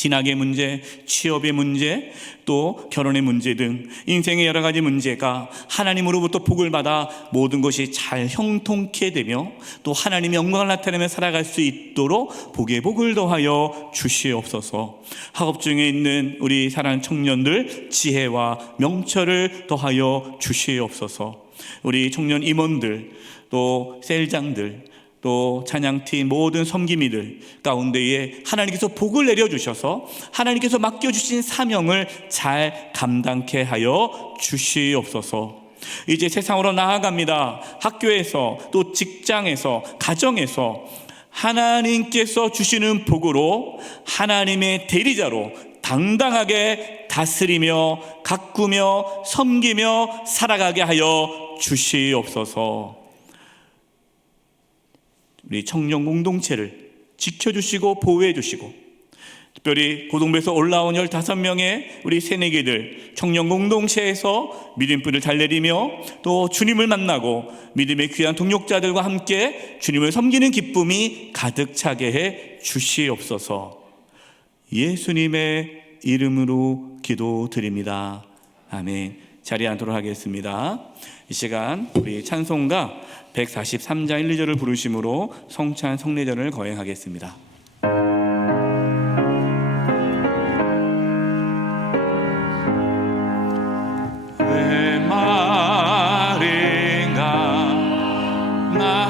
진학의 문제, 취업의 문제, 또 결혼의 문제 등 인생의 여러 가지 문제가 하나님으로부터 복을 받아 모든 것이 잘 형통케 되며 또 하나님의 영광을 나타내며 살아갈 수 있도록 복에 복을 더하여 주시옵소서. 학업 중에 있는 우리 사랑하는 청년들 지혜와 명철을 더하여 주시옵소서. 우리 청년 임원들, 또 셀장들, 또 찬양팀 모든 섬김이들 가운데에 하나님께서 복을 내려주셔서 하나님께서 맡겨주신 사명을 잘 감당케 하여 주시옵소서. 이제 세상으로 나아갑니다. 학교에서, 또 직장에서, 가정에서 하나님께서 주시는 복으로 하나님의 대리자로 당당하게 다스리며 가꾸며 섬기며 살아가게 하여 주시옵소서. 우리 청년 공동체를 지켜주시고 보호해주시고, 특별히 고동부에서 올라온 15명의 우리 새내기들 청년 공동체에서 믿음불을 잘 내리며 또 주님을 만나고 믿음의 귀한 동역자들과 함께 주님을 섬기는 기쁨이 가득 차게 해 주시옵소서. 예수님의 이름으로 기도드립니다. 아멘. 자리에 앉도록 하겠습니다. 이 시간 우리 찬송가 143장 1, 2절을 부르심으로 성찬 성례절을 거행하겠습니다. 왜 말인가 나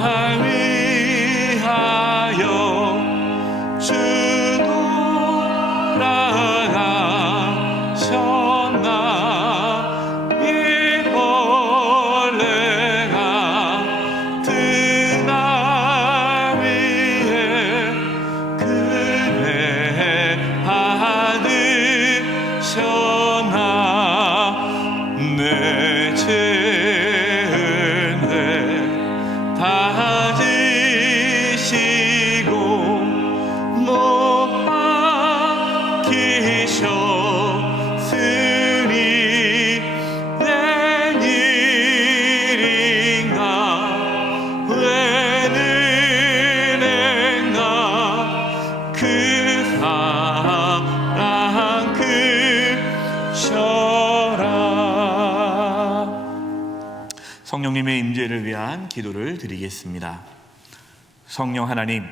성령님의 임재를 위한 기도를 드리겠습니다. 성령 하나님,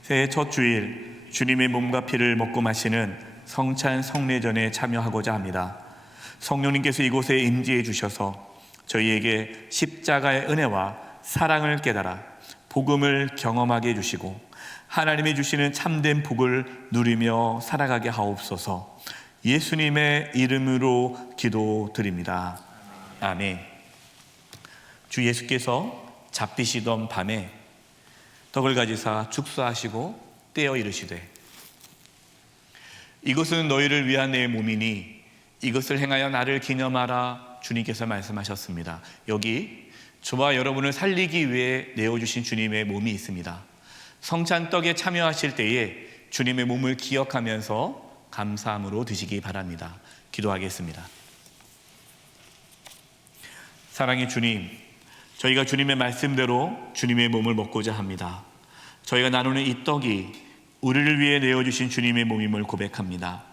새해 첫 주일 주님의 몸과 피를 먹고 마시는 성찬 성례전에 참여하고자 합니다. 성령님께서 이곳에 임재해 주셔서 저희에게 십자가의 은혜와 사랑을 깨달아 복음을 경험하게 해주시고 하나님이 주시는 참된 복을 누리며 살아가게 하옵소서. 예수님의 이름으로 기도드립니다. 아멘. 주 예수께서 잡히시던 밤에 떡을 가지사 축사하시고 떼어 이르시되 이것은 너희를 위한 내 몸이니 이것을 행하여 나를 기념하라. 주님께서 말씀하셨습니다. 여기 저와 여러분을 살리기 위해 내어주신 주님의 몸이 있습니다. 성찬떡에 참여하실 때에 주님의 몸을 기억하면서 감사함으로 드시기 바랍니다. 기도하겠습니다. 사랑의 주님, 저희가 주님의 말씀대로 주님의 몸을 먹고자 합니다. 저희가 나누는 이 떡이 우리를 위해 내어주신 주님의 몸임을 고백합니다.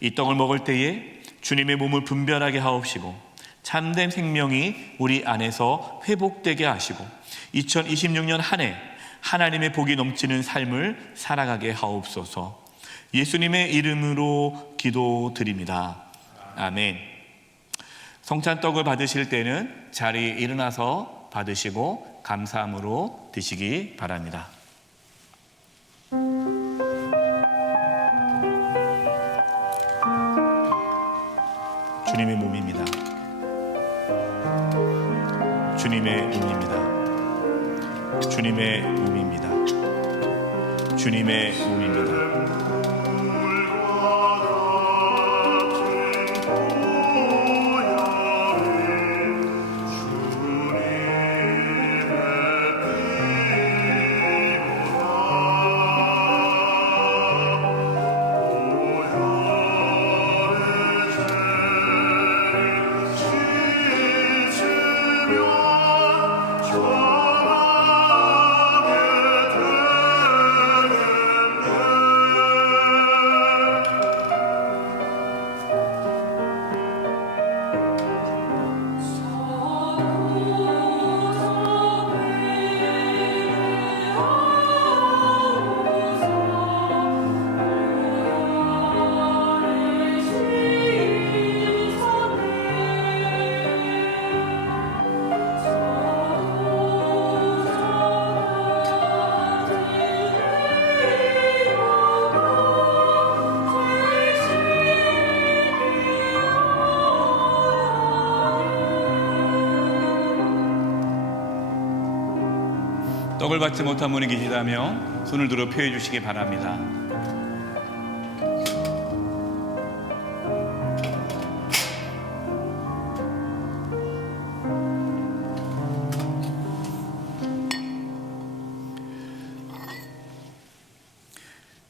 이 떡을 먹을 때에 주님의 몸을 분별하게 하옵시고 참된 생명이 우리 안에서 회복되게 하시고 2026년 한 해 하나님의 복이 넘치는 삶을 살아가게 하옵소서. 예수님의 이름으로 기도드립니다. 아멘. 성찬떡을 받으실 때는 자리에 일어나서 받으시고 감사함으로 드시기 바랍니다. 주님의 몸입니다. 주님의 몸입니다. 주님의 몸입니다. 주님의 몸입니다. 떡을 받지 못한 분이 계시다면 손을 들어 표해 주시기 바랍니다.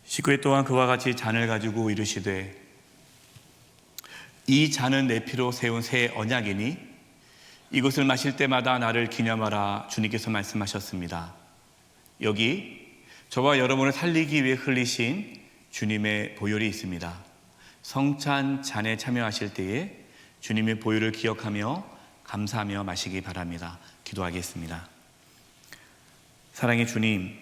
식구에 또한 그와 같이 잔을 가지고 이르시되 이 잔은 내 피로 세운 새 언약이니 이것을 마실 때마다 나를 기념하라. 주님께서 말씀하셨습니다. 여기 저와 여러분을 살리기 위해 흘리신 주님의 보혈이 있습니다. 성찬 잔에 참여하실 때에 주님의 보혈을 기억하며 감사하며 마시기 바랍니다. 기도하겠습니다. 사랑의 주님,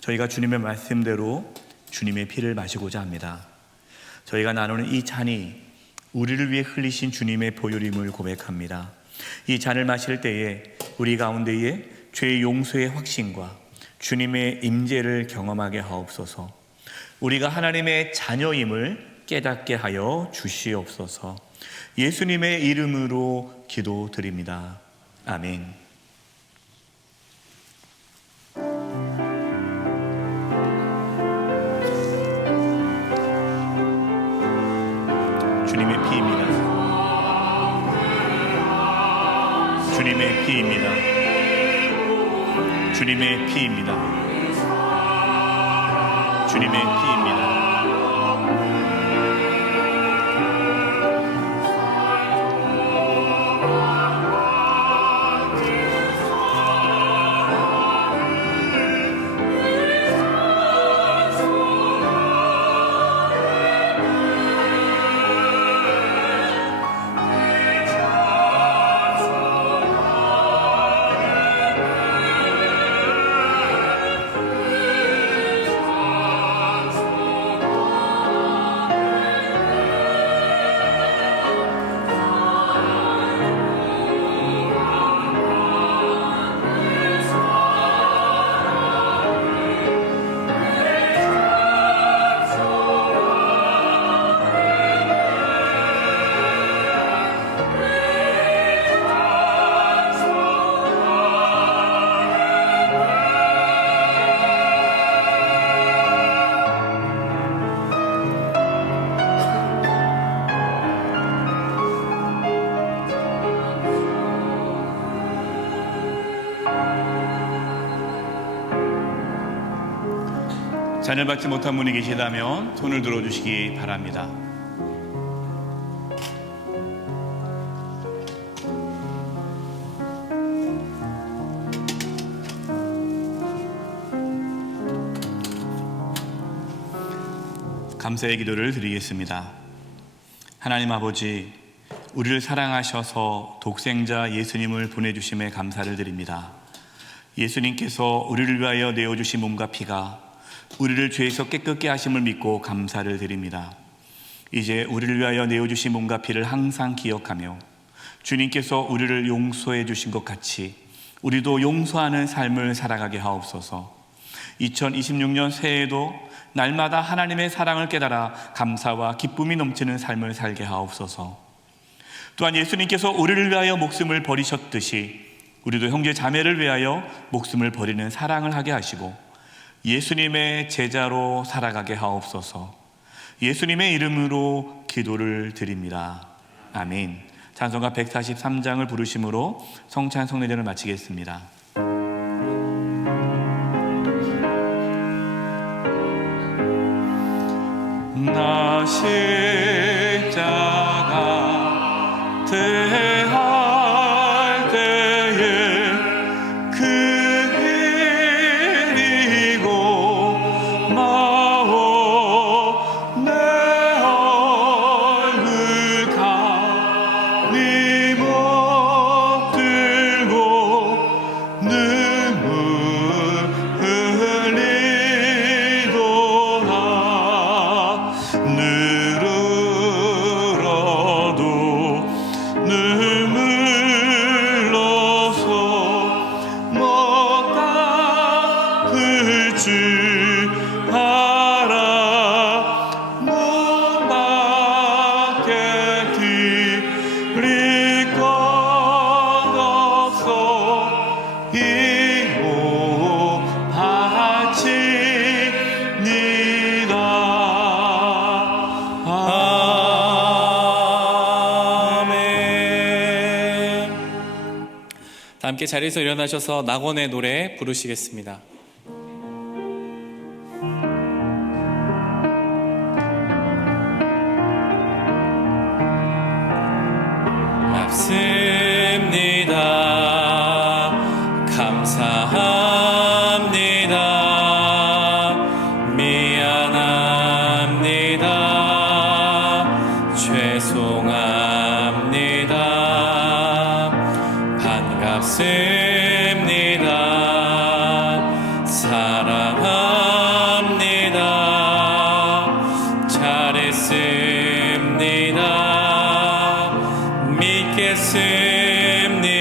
저희가 주님의 말씀대로 주님의 피를 마시고자 합니다. 저희가 나누는 이 잔이 우리를 위해 흘리신 주님의 보혈임을 고백합니다. 이 잔을 마실 때에 우리 가운데에 죄의 용서의 확신과 주님의 임재를 경험하게 하옵소서. 우리가 하나님의 자녀임을 깨닫게 하여 주시옵소서. 예수님의 이름으로 기도드립니다. 아멘. 주님의 피입니다. 주님의 피입니다. 주님의 피입니다. 주님의 피입니다. 잔을 받지 못한 분이 계시다면 손을 들어주시기 바랍니다. 감사의 기도를 드리겠습니다. 하나님 아버지, 우리를 사랑하셔서 독생자 예수님을 보내주심에 감사를 드립니다. 예수님께서 우리를 위하여 내어주신 몸과 피가 우리를 죄에서 깨끗게 하심을 믿고 감사를 드립니다. 이제 우리를 위하여 내어주신 몸과 피를 항상 기억하며 주님께서 우리를 용서해 주신 것 같이 우리도 용서하는 삶을 살아가게 하옵소서. 2026년 새해에도 날마다 하나님의 사랑을 깨달아 감사와 기쁨이 넘치는 삶을 살게 하옵소서. 또한 예수님께서 우리를 위하여 목숨을 버리셨듯이 우리도 형제 자매를 위하여 목숨을 버리는 사랑을 하게 하시고 예수님의 제자로 살아가게 하옵소서. 예수님의 이름으로 기도를 드립니다. 아멘. 찬송가 143장을 부르심으로 성찬 성례전을 마치겠습니다. 나 십자가 대할 때에 그 길이고 마오 내 얼굴 가리 못 들고 눈물 흘리도다. 늘으러도 눈물로서 못 닦을 줄 알아. 문밖에 드릴 것 없어 이모 바치니다. 아멘. 다 함께 자리에서 일어나셔서 낙원의 노래 부르시겠습니다. 앞습니다. 감사합니다. 미안합니다. 죄송합니다. 반갑습니다. 사랑합니다. 잘했습니다.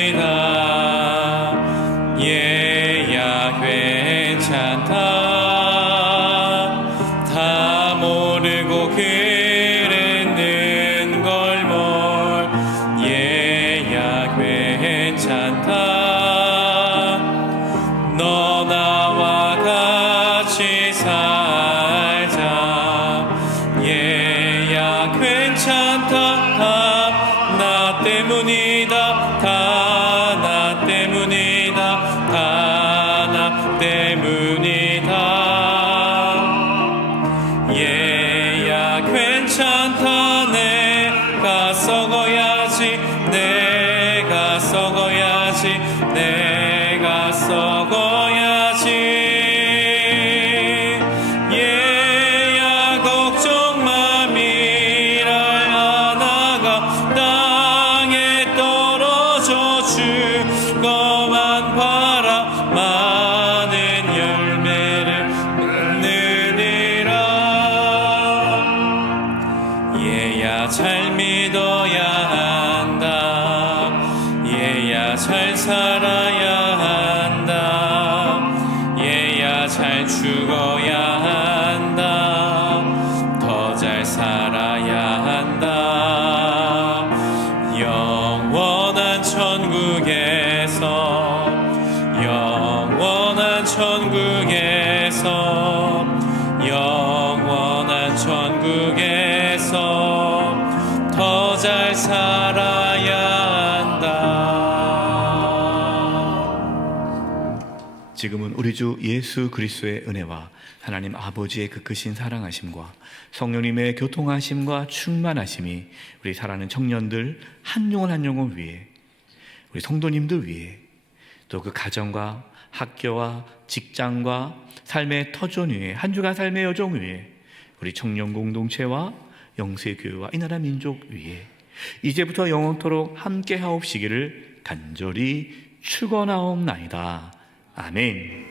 믿겠습니다. 얘야 괜찮다. 다 모르고 그랬는 걸 뭘. 얘야 괜찮다. 너 나와 같이 살자. 얘야 괜찮다. 나 때문이다. 다 나 때문이다. 다 나 때문이다. 얘야 괜찮다. 내가 썩어야지. 내가 썩어야지. 내가 썩어야지. 얘야 걱정 마. 미랄 하나가 땅에 떨어져 죽어만 봐라. 많은 열매를 맺느니라. 얘야 잘 믿어야 한다. 얘야 잘 살아야 한다. 얘야 잘 죽어야 한다. 더 잘 살아야 한다. 영원한 천국에서 영원한 천국에서 영원한 천국에서 더 잘 살아야 한다. 지금은 우리 주 예수 그리스도의 은혜와 하나님 아버지의 그 크신 사랑하심과 성령님의 교통하심과 충만하심이 우리 사랑하는 청년들 한 영혼 한 영혼 위에, 우리 성도님들 위에, 또 그 가정과 학교와 직장과 삶의 터전 위에, 한 주간 삶의 여정 위에, 우리 청년 공동체와 영세교회와 이 나라 민족 위에 이제부터 영원토록 함께 하옵시기를 간절히 축원하옵나이다. 아멘.